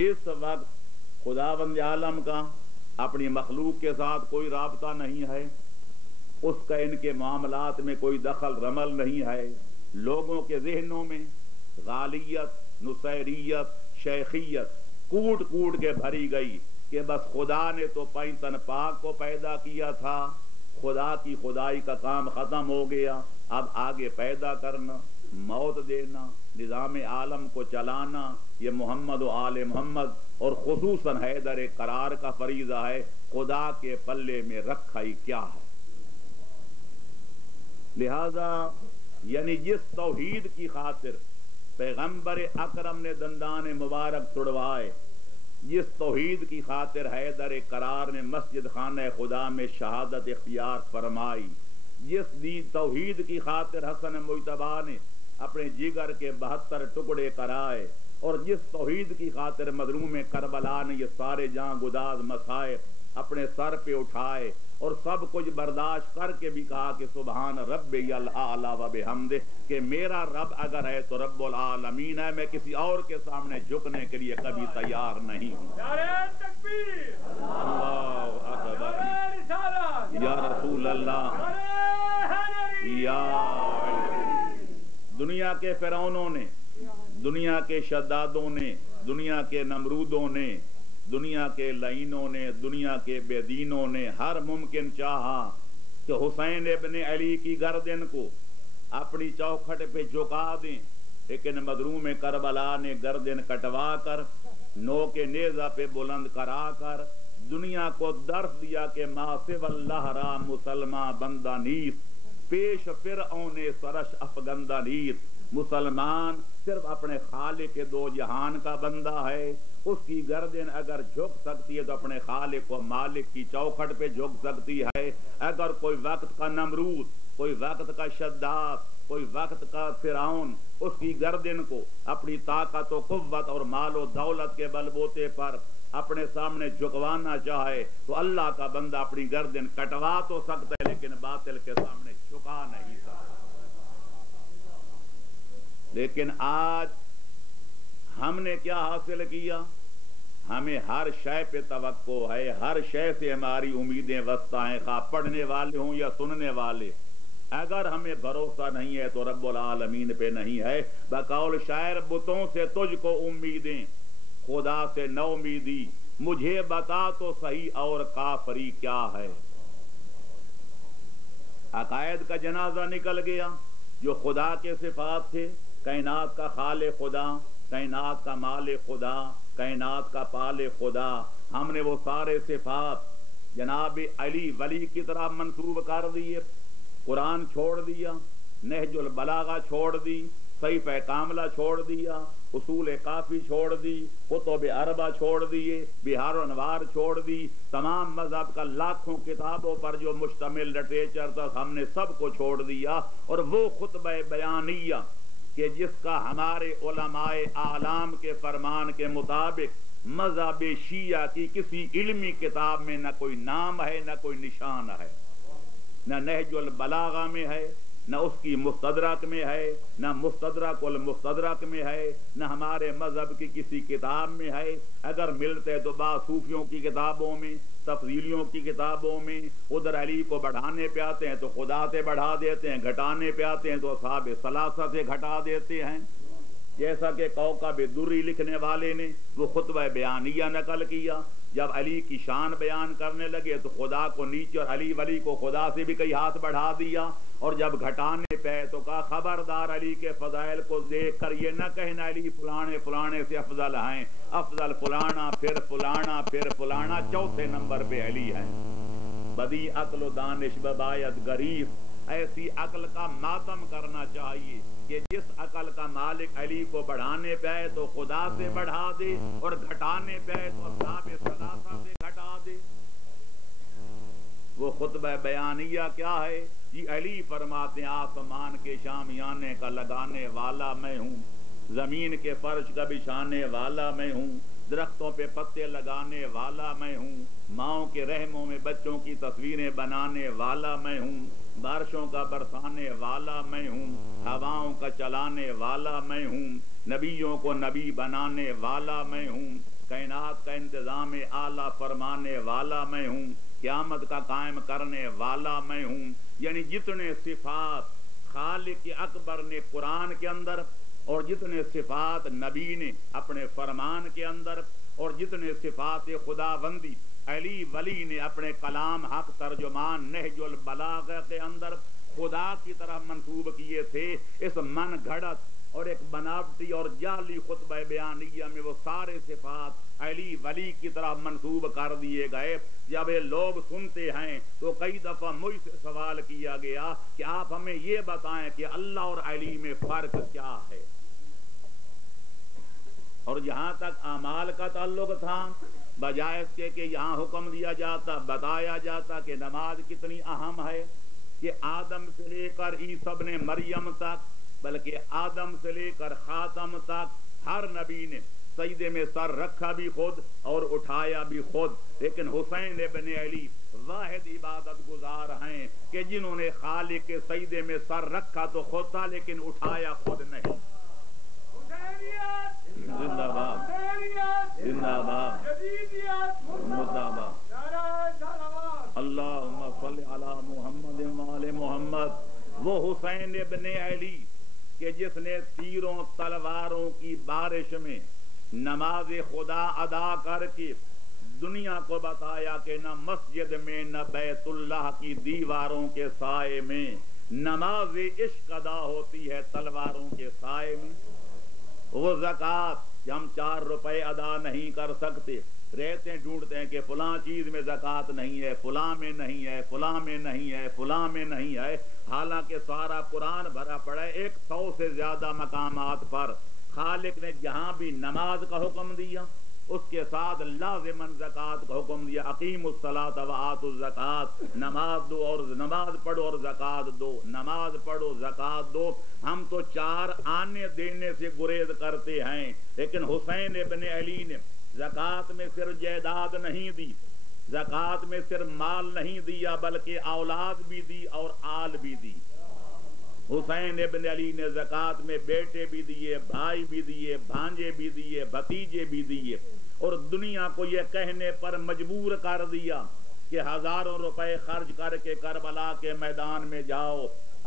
اس وقت خداوند عالم کا اپنی مخلوق کے ساتھ کوئی رابطہ نہیں ہے، اس کا ان کے معاملات میں کوئی دخل رمل نہیں ہے۔ لوگوں کے ذہنوں میں غالیت، نصیریت، شیخیت کوٹ کوٹ کے بھری گئی کہ بس خدا نے تو پینتن پاک کو پیدا کیا تھا، خدا کی خدائی کا کام ختم ہو گیا، اب آگے پیدا کرنا، موت دینا، نظام عالم کو چلانا یہ محمد و آل محمد اور خصوصاً حیدر قرار کا فریضہ ہے۔ خدا کے پلے میں رکھا ہی کیا ہے؟ لہذا یعنی جس توحید کی خاطر پیغمبر اکرم نے دندان مبارک توڑوائے، جس توحید کی خاطر حیدر قرار نے مسجد خانہ خدا میں شہادت اختیار فرمائی، جس توحید کی خاطر حسن مجتبیٰ نے اپنے جگر کے 72 ٹکڑے کرائے، اور جس توحید کی خاطر مظلوم کربلا نے یہ سارے جاں گداز مصائب اپنے سر پہ اٹھائے اور سب کچھ برداشت کر کے بھی کہا کہ سبحان ربی الاعلی و بحمدہ، کہ میرا رب اگر ہے تو رب العالمین ہے، میں کسی اور کے سامنے جھکنے کے لیے کبھی تیار نہیں ہوں۔ نعرہ تکبیر، اللہ اکبر، نعرہ رسالت، یا رسول اللہ یا علی۔ دنیا کے فرعونوں نے، دنیا کے شدادوں نے، دنیا کے نمرودوں نے، دنیا کے لعینوں نے، دنیا کے بے دینوں نے ہر ممکن چاہا کہ حسین ابن علی کی گردن کو اپنی چوکھٹ پہ جھکا دیں، لیکن مظلوم کربلا نے گردن کٹوا کر نوک نیزہ پہ بلند کرا کر دنیا کو درس دیا کہ ما سوی اللہ را مسلمان بندہ نیست، پیش فرعون سرش افگندہ نیست۔ مسلمان صرف اپنے خالق کے دو جہان کا بندہ ہے، اس کی گردن اگر جھک سکتی ہے تو اپنے خالق و مالک کی چوکھٹ پہ جھک سکتی ہے۔ اگر کوئی وقت کا نمرود، کوئی وقت کا شداد، کوئی وقت کا فرعون اس کی گردن کو اپنی طاقت و قوت اور مال و دولت کے بل بوتے پر اپنے سامنے جھکوانا چاہے تو اللہ کا بندہ اپنی گردن کٹوا تو سکتا ہے، لیکن باطل کے سامنے جھکا نہیں سکتا۔ لیکن آج ہم نے کیا حاصل کیا؟ ہمیں ہر شے پہ توقع ہے، ہر شے سے ہماری امیدیں وابستہ ہیں، خواہ پڑھنے والے ہوں یا سننے والے۔ اگر ہمیں بھروسہ نہیں ہے تو رب العالمین پہ نہیں ہے۔ بقول شاعر بتوں سے تجھ کو امیدیں، خدا سے نہ امیدی، مجھے بتا تو صحیح اور کافری کیا ہے۔ عقائد کا جنازہ نکل گیا۔ جو خدا کے صفات تھے، کائنات کا خالق خدا، کائنات کا مالک خدا، کائنات کا پالق خدا، ہم نے وہ سارے صفات جناب علی ولی کی طرح منسوب کر دیے۔ قرآن چھوڑ دیا، نہج البلاغہ چھوڑ دی، صحیفہ کاملہ چھوڑ دیا، اصول کافی چھوڑ دی، کتب اربع چھوڑ دیے، بہار و انوار چھوڑ دی، تمام مذہب کا لاکھوں کتابوں پر جو مشتمل لٹریچر تھا ہم نے سب کو چھوڑ دیا، اور وہ خطبہ بیانیہ کہ جس کا ہمارے علماء اعلام کے فرمان کے مطابق مذہب شیعہ کی کسی علمی کتاب میں نہ کوئی نام ہے، نہ کوئی نشان ہے، نہ نہج البلاغہ میں ہے، نہ اس کی مستدرک میں ہے، نہ مستدرک المستدرک میں ہے، نہ ہمارے مذہب کی کسی کتاب میں ہے۔ اگر ملتے تو بعض صوفیوں کی کتابوں میں، تفضیلیوں کی کتابوں میں، ادھر علی کو بڑھانے پہ آتے ہیں تو خدا سے بڑھا دیتے ہیں، گھٹانے پہ آتے ہیں تو اصحاب ثلاثہ سے گھٹا دیتے ہیں۔ جیسا کہ کوکب دری لکھنے والے نے وہ خطبہ بیانیہ نقل کیا، جب علی کی شان بیان کرنے لگے تو خدا کو نیچے اور علی ولی کو خدا سے بھی کئی ہاتھ بڑھا دیا، اور جب گھٹانے پہ تو کہا خبردار علی کے فضائل کو دیکھ کر یہ نہ کہنا علی فلانے فلانے سے افضل ہیں، افضل فلانا پھر فلانا پھر فلانا، چوتھے نمبر پہ علی ہے۔ بدی عقل و دانش بباید غریب، ایسی عقل کا ماتم کرنا چاہیے کہ جس عقل کا مالک علی کو بڑھانے پہ آئے تو خدا سے بڑھا دے، اور گھٹانے پہ آئے تو اصحاب ثلاثہ سے گھٹا دے۔ وہ خطبہ بیانیہ کیا ہے؟ جی علی فرماتے ہیں آسمان کے شامیانے کا لگانے والا میں ہوں، زمین کے فرش کا بچھانے والا میں ہوں، درختوں پہ پتے لگانے والا میں ہوں، ماؤں کے رحموں میں بچوں کی تصویریں بنانے والا میں ہوں، بارشوں کا برسانے والا میں ہوں، ہواؤں کا چلانے والا میں ہوں، نبیوں کو نبی بنانے والا میں ہوں، کائنات کا انتظام اعلیٰ فرمانے والا میں ہوں، قیامت کا قائم کرنے والا میں ہوں۔ یعنی جتنے صفات خالق اکبر نے قرآن کے اندر، اور جتنے صفات نبی نے اپنے فرمان کے اندر، اور جتنے صفات خداوندی علی ولی نے اپنے کلام حق ترجمان نہج البلاغہ کے اندر خدا کی طرف منسوب کیے تھے، اس من گھڑت اور ایک بناوٹی اور جعلی خطبہ بیانیہ میں وہ سارے صفات علی ولی کی طرف منسوب کر دیے گئے۔ جب یہ لوگ سنتے ہیں تو کئی دفعہ مجھ سے سوال کیا گیا کہ آپ ہمیں یہ بتائیں کہ اللہ اور علی میں فرق کیا ہے۔ اور جہاں تک اعمال کا تعلق تھا، بجائے اس کے کہ یہاں حکم دیا جاتا، بتایا جاتا کہ نماز کتنی اہم ہے، کہ آدم سے لے کر عیسی ابن مریم تک، بلکہ آدم سے لے کر خاتم تک ہر نبی نے سجدے میں سر رکھا بھی خود اور اٹھایا بھی خود، لیکن حسین ابن علی واحد عبادت گزار ہیں کہ جنہوں نے خالق کے سجدے میں سر رکھا تو خود تھا لیکن اٹھایا خود نہیں۔ زندہ باد، زندہ باد، مردہ باد، اللہم صلی بارش میں نماز خدا ادا کر کے دنیا کو بتایا کہ نہ مسجد میں نہ بیت اللہ کی دیواروں کے سائے میں نماز عشق ادا ہوتی ہے تلواروں کے سائے میں. وہ زکوٰۃ ہم 4 روپے ادا نہیں کر سکتے، رہتے ڈھونڈتے ہیں کہ فلاں چیز میں زکوٰۃ نہیں ہے، فلاں میں نہیں ہے، فلاں میں نہیں ہے، فلاں میں نہیں ہے، حالانکہ سارا قرآن بھرا پڑا ہے 100 سے زیادہ مقامات پر. خالق نے جہاں بھی نماز کا حکم دیا اس کے ساتھ لازماً زکوٰۃ کا حکم دیا. اقیموا الصلاۃ وآتوا الزکوٰۃ، نماز دو اور نماز پڑھو اور زکوٰۃ دو، نماز پڑھو زکوٰۃ دو. ہم تو 4 آنے دینے سے گریز کرتے ہیں، لیکن حسین ابن علی نے زکوٰۃ میں صرف جائیداد نہیں دی، زکوٰۃ میں صرف مال نہیں دیا بلکہ اولاد بھی دی اور آل بھی دی. حسین ابن علی نے زکوٰۃ میں بیٹے بھی دیے، بھائی بھی دیے، بھانجے بھی دیے، بھتیجے بھی دیے، اور دنیا کو یہ کہنے پر مجبور کر دیا کہ ہزاروں روپے خرچ کر کے کربلا کے میدان میں جاؤ،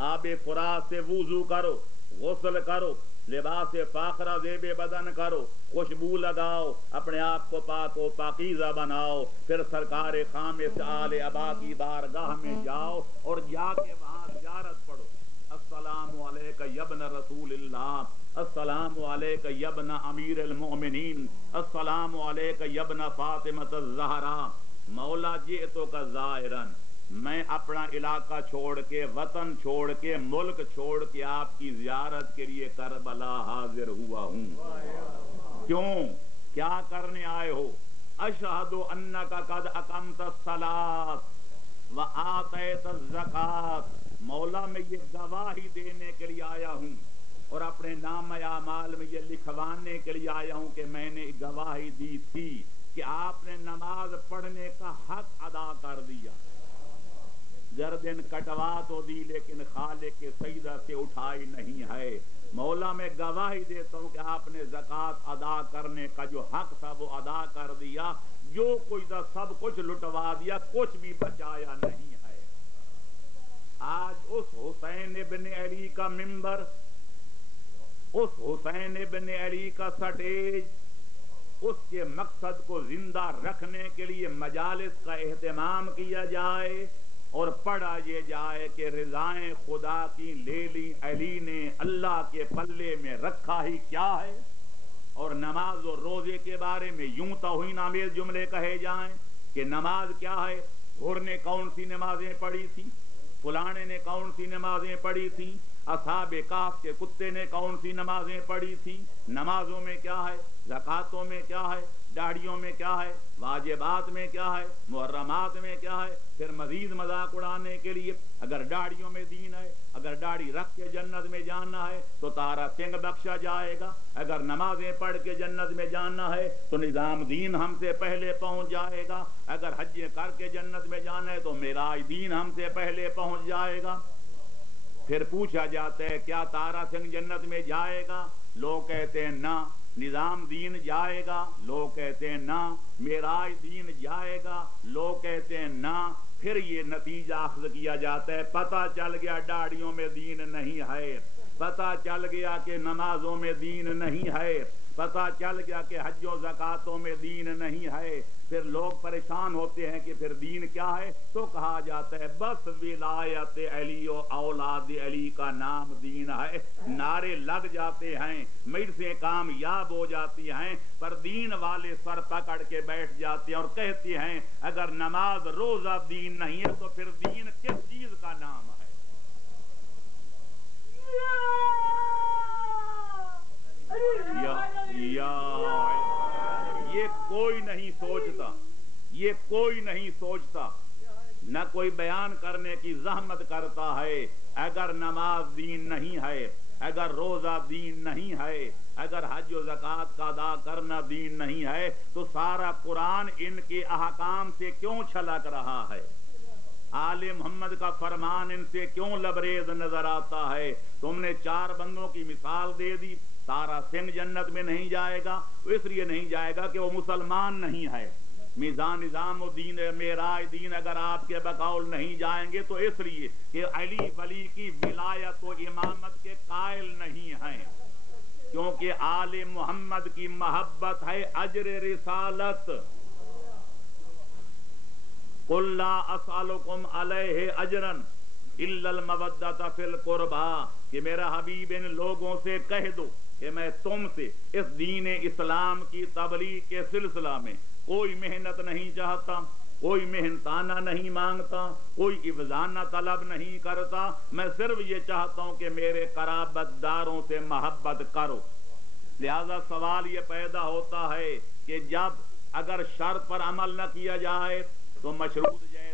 آب فرات سے وضو کرو، غسل کرو، لباس فاخرہ زیب بدن کرو، خوشبو لگاؤ، اپنے آپ کو پاک و پاکیزہ بناؤ، پھر سرکار خامس آل ابا کی بارگاہ میں جاؤ اور جا کے وہاں زیارت پڑھو. السلام علیکہ یبن رسول اللہ، السلام علیکہ یبن امیر المؤمنین، السلام علیکہ یبن فاطمۃ الزہرا، مولا جئتک زائرا، میں اپنا علاقہ چھوڑ کے، وطن چھوڑ کے، ملک چھوڑ کے آپ کی زیارت کے لیے کربلا حاضر ہوا ہوں. کیوں؟ کیا کرنے آئے ہو؟ اشہد انک قد اقمت الصلاۃ وآتیت الزکاۃ، مولا میں یہ گواہی دینے کے لیے آیا ہوں اور اپنے نام اعمال میں یہ لکھوانے کے لیے آیا ہوں کہ میں نے گواہی دی تھی کہ آپ نے نماز پڑھنے کا حق ادا کر دیا. گردن کٹوا تو دی لیکن خالق کے سجدہ سے اٹھائی نہیں ہے. مولا میں گواہی دیتا ہوں کہ آپ نے زکوٰۃ ادا کرنے کا جو حق تھا وہ ادا کر دیا، جو کچھ تھا سب کچھ لٹوا دیا، کچھ بھی بچایا نہیں ہے. آج اس حسین ابن علی کا منبر، اس حسین ابن علی کا سٹیج، اس کے مقصد کو زندہ رکھنے کے لیے مجالس کا اہتمام کیا جائے اور پڑھا یہ جائے کہ رضائیں خدا کی لے لی علی نے، اللہ کے پلے میں رکھا ہی کیا ہے. اور نماز و روزے کے بارے میں یوں توہین آمیز جملے کہے جائیں کہ نماز کیا ہے، حر نے کون سی نمازیں پڑھی تھی، فلانے نے کون سی نمازیں پڑھی تھی، اصحاب کہف کے کتے نے کون سی نمازیں پڑھی تھی. نمازوں میں کیا ہے، زکاتوں میں کیا ہے، داڑھیوں میں کیا ہے، واجبات میں کیا ہے، محرمات میں کیا ہے. پھر مزید مذاق اڑانے کے لیے اگر داڑھیوں میں دین ہے، اگر داڑھی رکھ کے جنت میں جانا ہے تو تارا سنگھ بخشا جائے گا، اگر نمازیں پڑھ کے جنت میں جانا ہے تو نظام دین ہم سے پہلے پہنچ جائے گا، اگر حج کر کے جنت میں جانا ہے تو معراج دین ہم سے پہلے پہنچ جائے گا. پھر پوچھا جاتا ہے کیا تارا سنگھ جنت میں جائے گا؟ لوگ کہتے ہیں نہ. نظام دین جائے گا؟ لوگ کہتے ہیں نہ. معراج دین جائے گا؟ لوگ کہتے ہیں نہ. پھر یہ نتیجہ اخذ کیا جاتا ہے پتہ چل گیا داڑھیوں میں دین نہیں ہے، پتہ چل گیا کہ نمازوں میں دین نہیں ہے، پتہ چل گیا کہ حج و زکاتوں میں دین نہیں ہے. پھر لوگ پریشان ہوتے ہیں کہ پھر دین کیا ہے؟ تو کہا جاتا ہے بس ولایت علی و اولاد علی کا نام دین ہے. نعرے لگ جاتے ہیں، مجلسیں کامیاب ہو جاتی ہیں، پر دین والے سر پکڑ کے بیٹھ جاتے ہیں اور کہتے ہیں اگر نماز روزہ دین نہیں ہے تو پھر دین کس چیز کا نام ہے؟ یہ کوئی نہیں سوچتا، یہ کوئی نہیں سوچتا، نہ کوئی بیان کرنے کی زحمت کرتا ہے. اگر نماز دین نہیں ہے، اگر روزہ دین نہیں ہے، اگر حج و زکوٰۃ کا ادا کرنا دین نہیں ہے تو سارا قرآن ان کے احکام سے کیوں چھلک رہا ہے؟ آل محمد کا فرمان ان سے کیوں لبریز نظر آتا ہے؟ تم نے 4 بندوں کی مثال دے دی. تارا سنگھ جنت میں نہیں جائے گا، اس لیے نہیں جائے گا کہ وہ مسلمان نہیں ہے. میزان نظام و دین معراج دین اگر آپ کے بقول نہیں جائیں گے تو اس لیے کہ علی ولی کی ولایت و امامت کے قائل نہیں ہیں، کیونکہ کہ آل محمد کی محبت ہے اجر رسالت. قل لا اسألکم علیہ اجرا الا المودۃ فی القربى، کہ میرا حبیب ان لوگوں سے کہہ دو کہ میں تم سے اس دین اسلام کی تبلیغ کے سلسلہ میں کوئی محنت نہیں چاہتا، کوئی محنتانہ نہیں مانگتا، کوئی افزانہ طلب نہیں کرتا. میں صرف یہ چاہتا ہوں کہ میرے قرابت داروں سے محبت کرو. لہذا سوال یہ پیدا ہوتا ہے کہ جب اگر شرط پر عمل نہ کیا جائے تو مشروط جائز